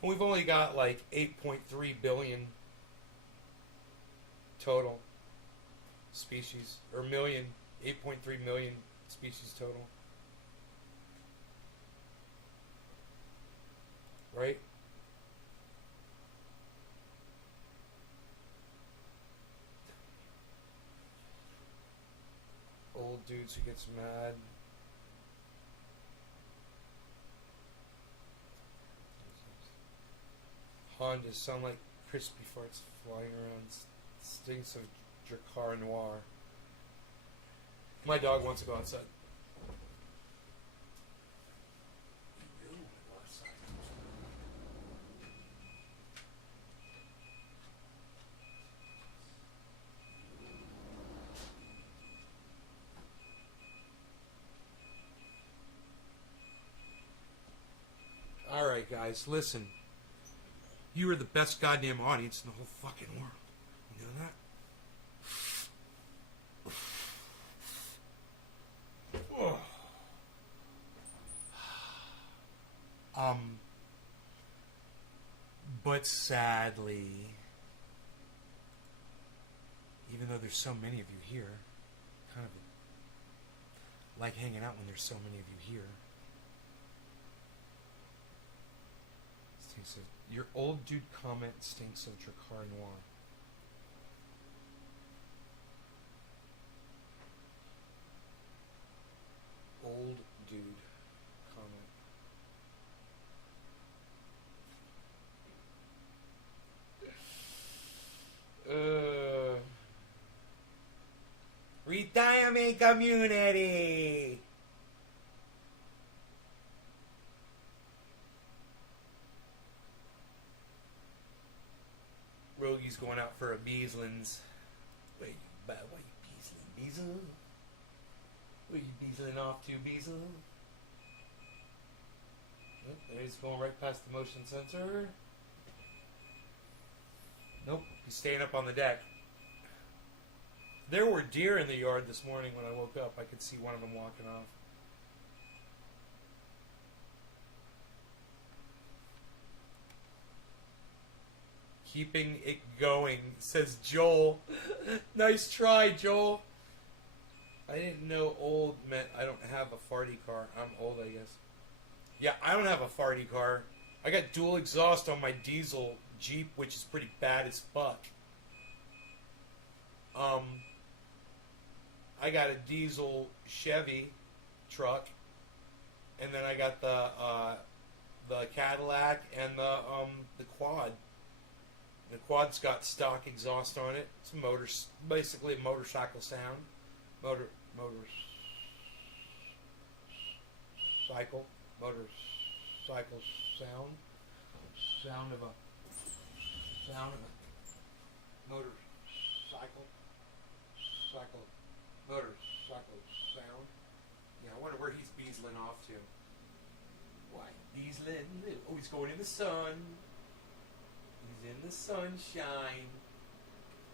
And we've only got like 8.3 billion total species, or million, 8.3 million species total. Right? Old dudes who gets mad. Hondas sound like crispy farts flying around. Stinks of Dracar Noir. My dog wants to go outside. You really want to go outside? Alright, guys, listen. You are the best goddamn audience in the whole fucking world. You know that? But sadly, even though there's so many of you here, kind of like hanging out when there's so many of you here. Stinks of, your old dude comment stinks of Dracar Noir. Old dude comment. Retirement community. Rogie's going out for a Beaslins. Where you Beasling? Where you Beasling off to, Beasel? Yep, there he's going right past the motion sensor. Nope, he's staying up on the deck. There were deer in the yard this morning when I woke up. I could see one of them walking off. Keeping it going, says Joel. Nice try, Joel. I didn't know old meant I don't have a farty car. I'm old, I guess. Yeah, I don't have a farty car. I got dual exhaust on my diesel Jeep, which is pretty bad as fuck. I got a diesel Chevy truck, and then I got the Cadillac and the quad. The quad's got stock exhaust on it. It's basically a motorcycle sound. Motorcycle sound. Sound of a motorcycle sound. Yeah, I wonder where he's beasling off to. Why, beasling? Oh, he's going in the sun. He's in the sunshine.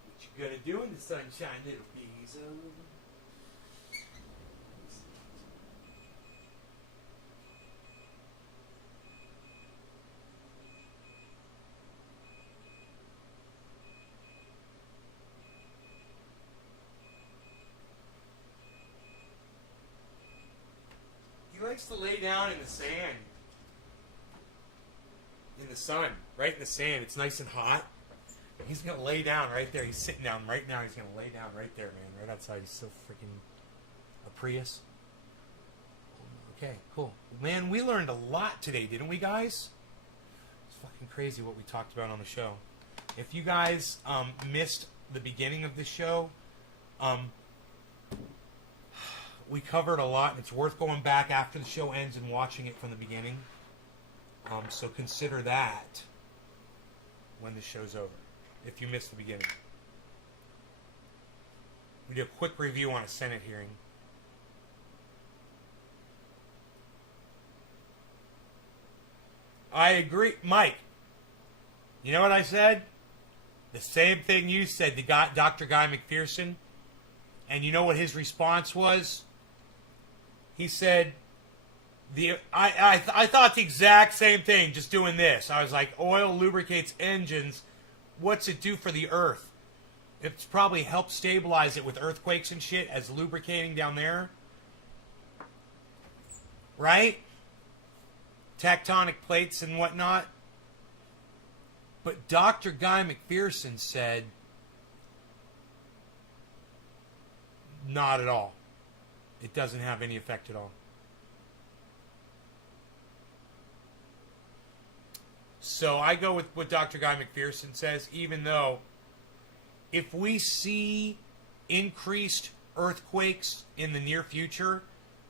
What you gonna do in the sunshine, little beasel? He likes to lay down in the sand. In the sun, right in the sand. It's nice and hot. He's gonna lay down right there. He's sitting down right now. He's gonna lay down right there, man. Right outside. He's so freaking a Prius. Okay, cool. Man, we learned a lot today, didn't we, guys? It's fucking crazy what we talked about on the show. If you guys missed the beginning of the show, we covered a lot, and it's worth going back after the show ends and watching it from the beginning. So consider that when the show's over, if you missed the beginning. We do a quick review on a Senate hearing. I agree. Mike, you know what I said? The same thing you said to Dr. Guy McPherson. And you know what his response was? He said, I thought the exact same thing, just doing this. I was like, oil lubricates engines. What's it do for the earth? It's probably helped stabilize it with earthquakes and shit as lubricating down there. Right? Tectonic plates and whatnot. But Dr. Guy McPherson said, not at all. It doesn't have any effect at all. So I go with what Dr. Guy McPherson says, even though if we see increased earthquakes in the near future,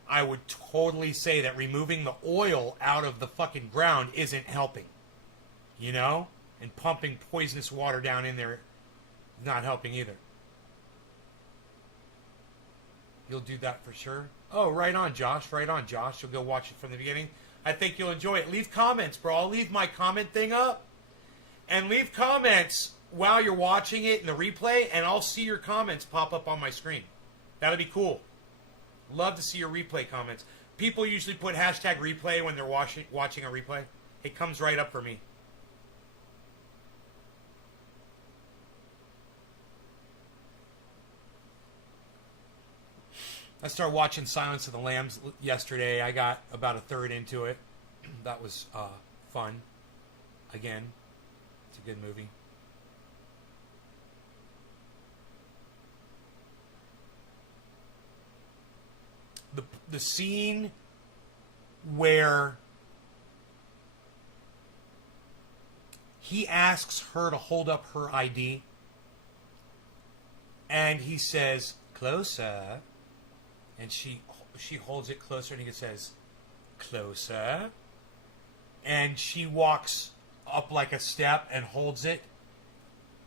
I would totally say that removing the oil out of the fucking ground isn't helping. You know? And pumping poisonous water down in there is not helping either. You'll do that for sure? Oh, right on, Josh. Right on, Josh. You'll go watch it from the beginning. I think you'll enjoy it. Leave comments, bro. I'll leave my comment thing up. And leave comments while you're watching it in the replay, and I'll see your comments pop up on my screen. That'll be cool. Love to see your replay comments. People usually put hashtag replay when they're watching a replay. It comes right up for me. I started watching Silence of the Lambs yesterday. I got about a third into it. That was fun. Again, it's a good movie. The scene where he asks her to hold up her ID, and he says, "Closer." And she holds it closer, and he says, "Closer." And she walks up like a step and holds it.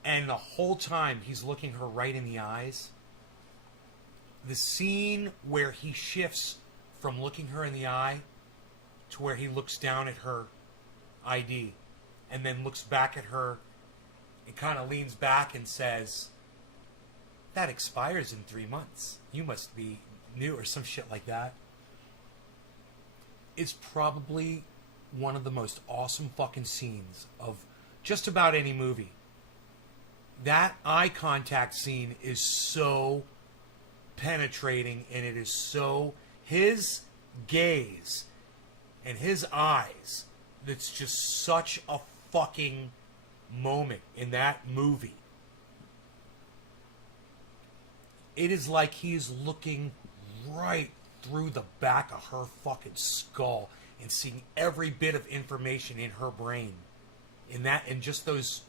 And the whole time he's looking her right in the eyes. The scene where he shifts from looking her in the eye to where he looks down at her ID and then looks back at her and kind of leans back and says, "That expires in 3 months. You must be new," or some shit like that. It's probably one of the most awesome fucking scenes of just about any movie. That eye contact scene is so penetrating, and it is so, his gaze and his eyes, that's just such a fucking moment in that movie. It is like he's looking right through the back of her fucking skull and seeing every bit of information in her brain. And just those,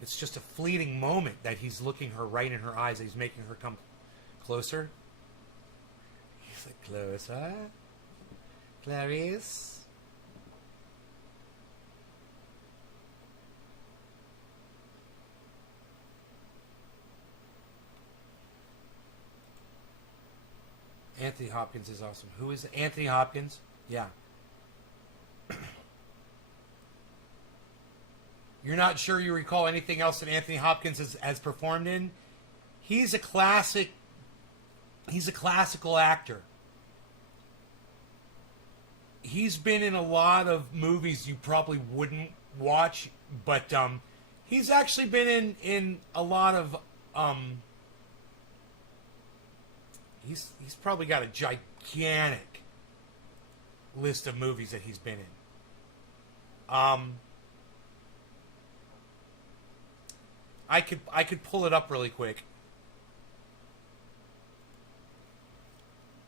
it's just a fleeting moment that he's looking her right in her eyes, and he's making her come closer. He's like, "Closer, Clarice." Anthony Hopkins is awesome. Who is Anthony Hopkins? Yeah. You're not sure you recall anything else that Anthony Hopkins has performed in? He's a classical actor. He's been in a lot of movies you probably wouldn't watch, but he's actually been in a lot of he's probably got a gigantic list of movies that he's been in. I could pull it up really quick.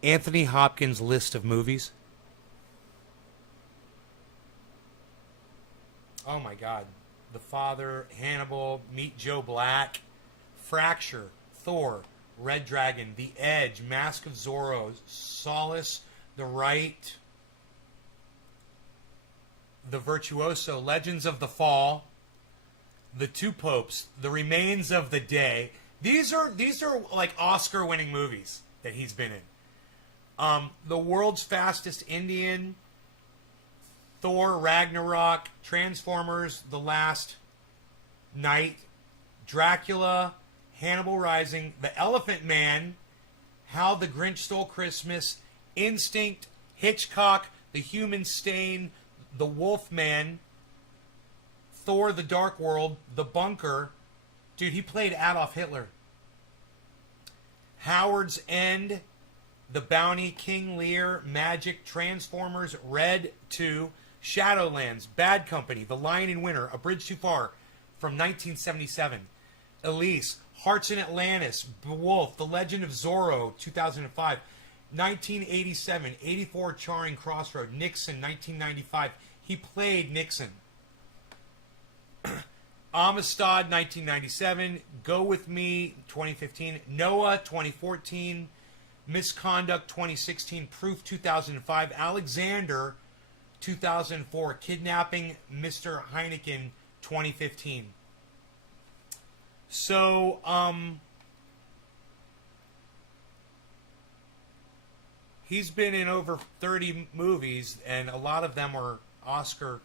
Anthony Hopkins' list of movies. oh my God. The Father, Hannibal, Meet Joe Black, Fracture, Thor, Red Dragon, The Edge, Mask of Zorro, Solace, The Right, The Virtuoso, Legends of the Fall, The Two Popes, The Remains of the Day. These are like Oscar-winning movies that he's been in. The World's Fastest Indian, Thor, Ragnarok, Transformers, The Last Night, Dracula, Hannibal Rising, The Elephant Man, How the Grinch Stole Christmas, Instinct, Hitchcock, The Human Stain, The Wolf Man, Thor, The Dark World, The Bunker. Dude, he played Adolf Hitler. Howard's End, The Bounty, King Lear, Magic, Transformers, Red 2, Shadowlands, Bad Company, The Lion in Winter, A Bridge Too Far from 1977, Elise, Hearts in Atlantis, Wolf, The Legend of Zorro, 2005, 1987, 84, Charing Crossroad, Nixon, 1995. He played Nixon. Amistad, 1997, Go With Me, 2015, Noah, 2014, Misconduct, 2016, Proof, 2005, Alexander, 2004, Kidnapping Mr. Heineken, 2015. So, he's been in over 30 movies, and a lot of them are Oscar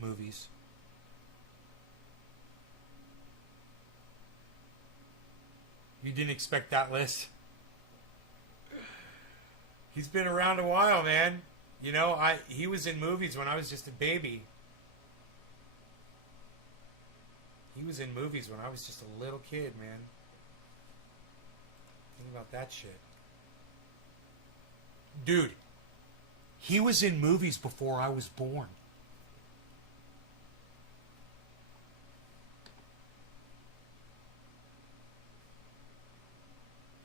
movies. You didn't expect that list? He's been around a while, man. You know, he was in movies when I was just a baby. He was in movies when I was just a little kid, man. Think about that shit. Dude, he was in movies before I was born.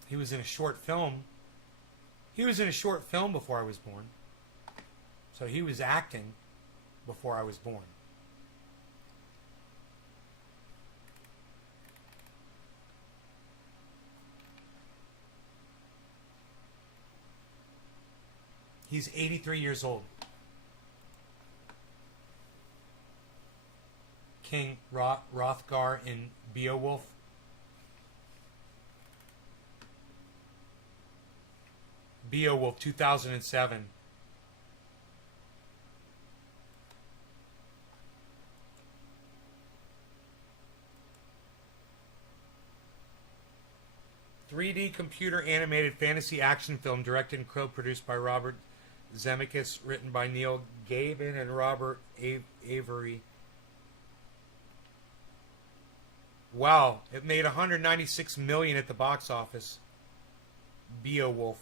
He was in a short film. He was in a short film before I was born. So he was acting before I was born. He's 83 years old. King Hrothgar in Beowulf. Beowulf, 2007. .3D computer animated fantasy action film directed and co-produced by Robert Zemeckis, written by Neil Gaiman and Robert Avery. Wow, it made $196 million at the box office. Beowulf.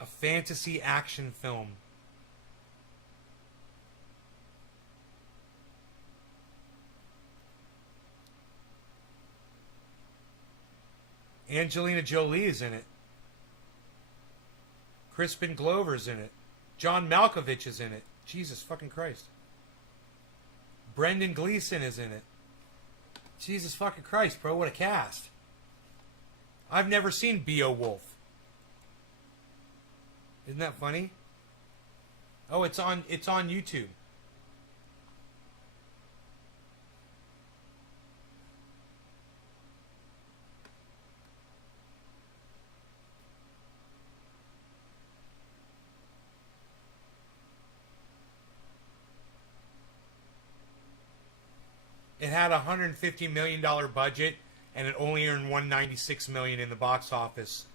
A fantasy action film. Angelina Jolie is in it. Crispin Glover's in it. John Malkovich is in it. Jesus fucking Christ. Brendan Gleeson is in it. Jesus fucking Christ, bro, what a cast. I've never seen Beowulf. Isn't that funny? Oh, it's on YouTube. It had a $150 million budget, and it only earned $196 million in the box office.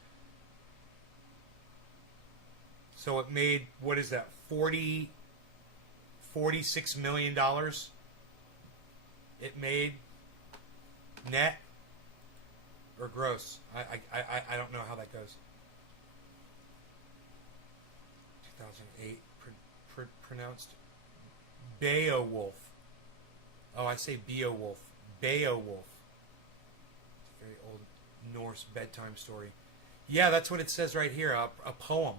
So it made, what is that, $46 million? It made net or gross. I don't know how that goes. 2008, pronounced Beowulf. Oh, I say Beowulf. Beowulf. It's a very old Norse bedtime story. Yeah, that's what it says right here. A poem.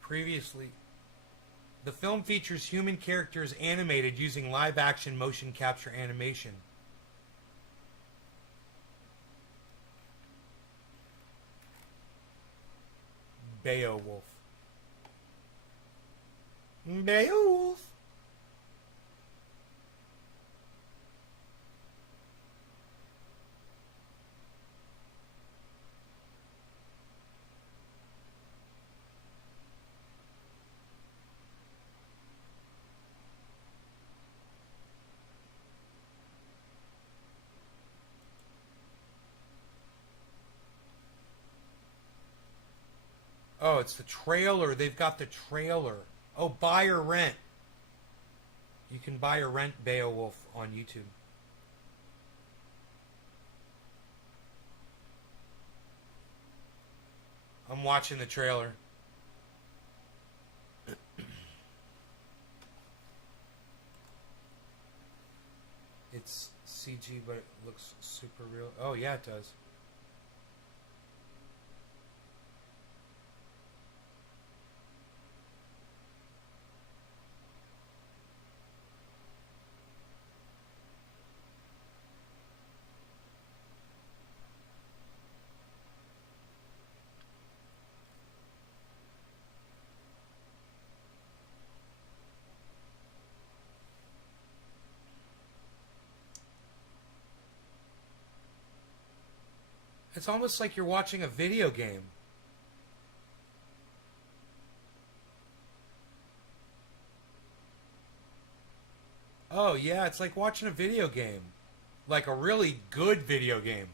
Previously, the film features human characters animated using live-action motion capture animation. Beowulf. Beowulf. Oh, it's the trailer. They've got the trailer. Oh, buy or rent. You can buy or rent Beowulf on YouTube. I'm watching the trailer. It's CG, but it looks super real. Oh, yeah, it does. It's almost like you're watching a video game. Oh, yeah, it's like watching a video game. Like a really good video game.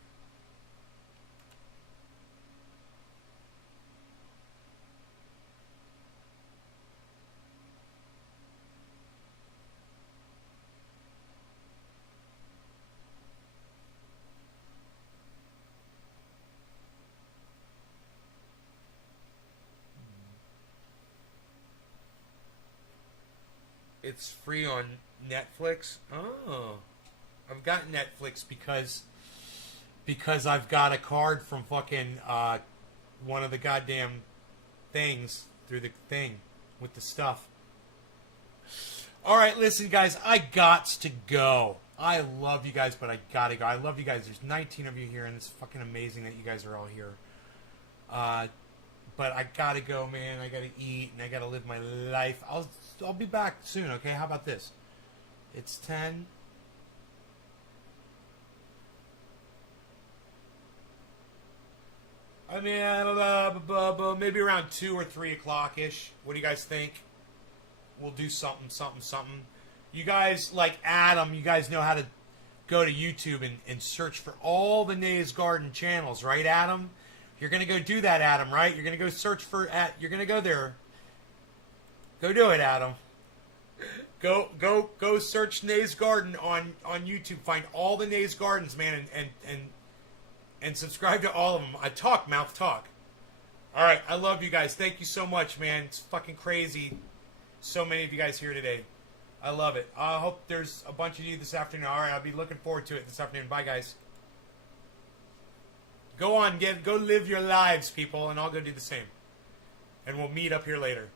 It's free on Netflix. Oh, I've got Netflix because I've got a card from fucking one of the goddamn things through the thing with the stuff. All right, listen, guys, I gots to go. I love you guys, but I gotta go. I love you guys. There's 19 of you here, and it's fucking amazing that you guys are all here. But I gotta go, man. I gotta eat, and I gotta live my life. I'll be back soon, okay? How about this? It's 10. I mean, maybe around 2 or 3 o'clock-ish. What do you guys think? We'll do something. You guys, like Adam, you guys know how to go to YouTube and search for all the Nays Garden channels, right, Adam? You're going to go do that, Adam, right? You're going to go search for... You're going to go there. Go do it, Adam. Go search Nays Garden on YouTube. Find all the Nays Gardens, man, and subscribe to all of them. I talk, mouth talk. All right, I love you guys. Thank you so much, man. It's fucking crazy. So many of you guys here today. I love it. I hope there's a bunch of you this afternoon. All right, I'll be looking forward to it this afternoon. Bye, guys. Go on, go live your lives, people, and I'll go do the same. And we'll meet up here later.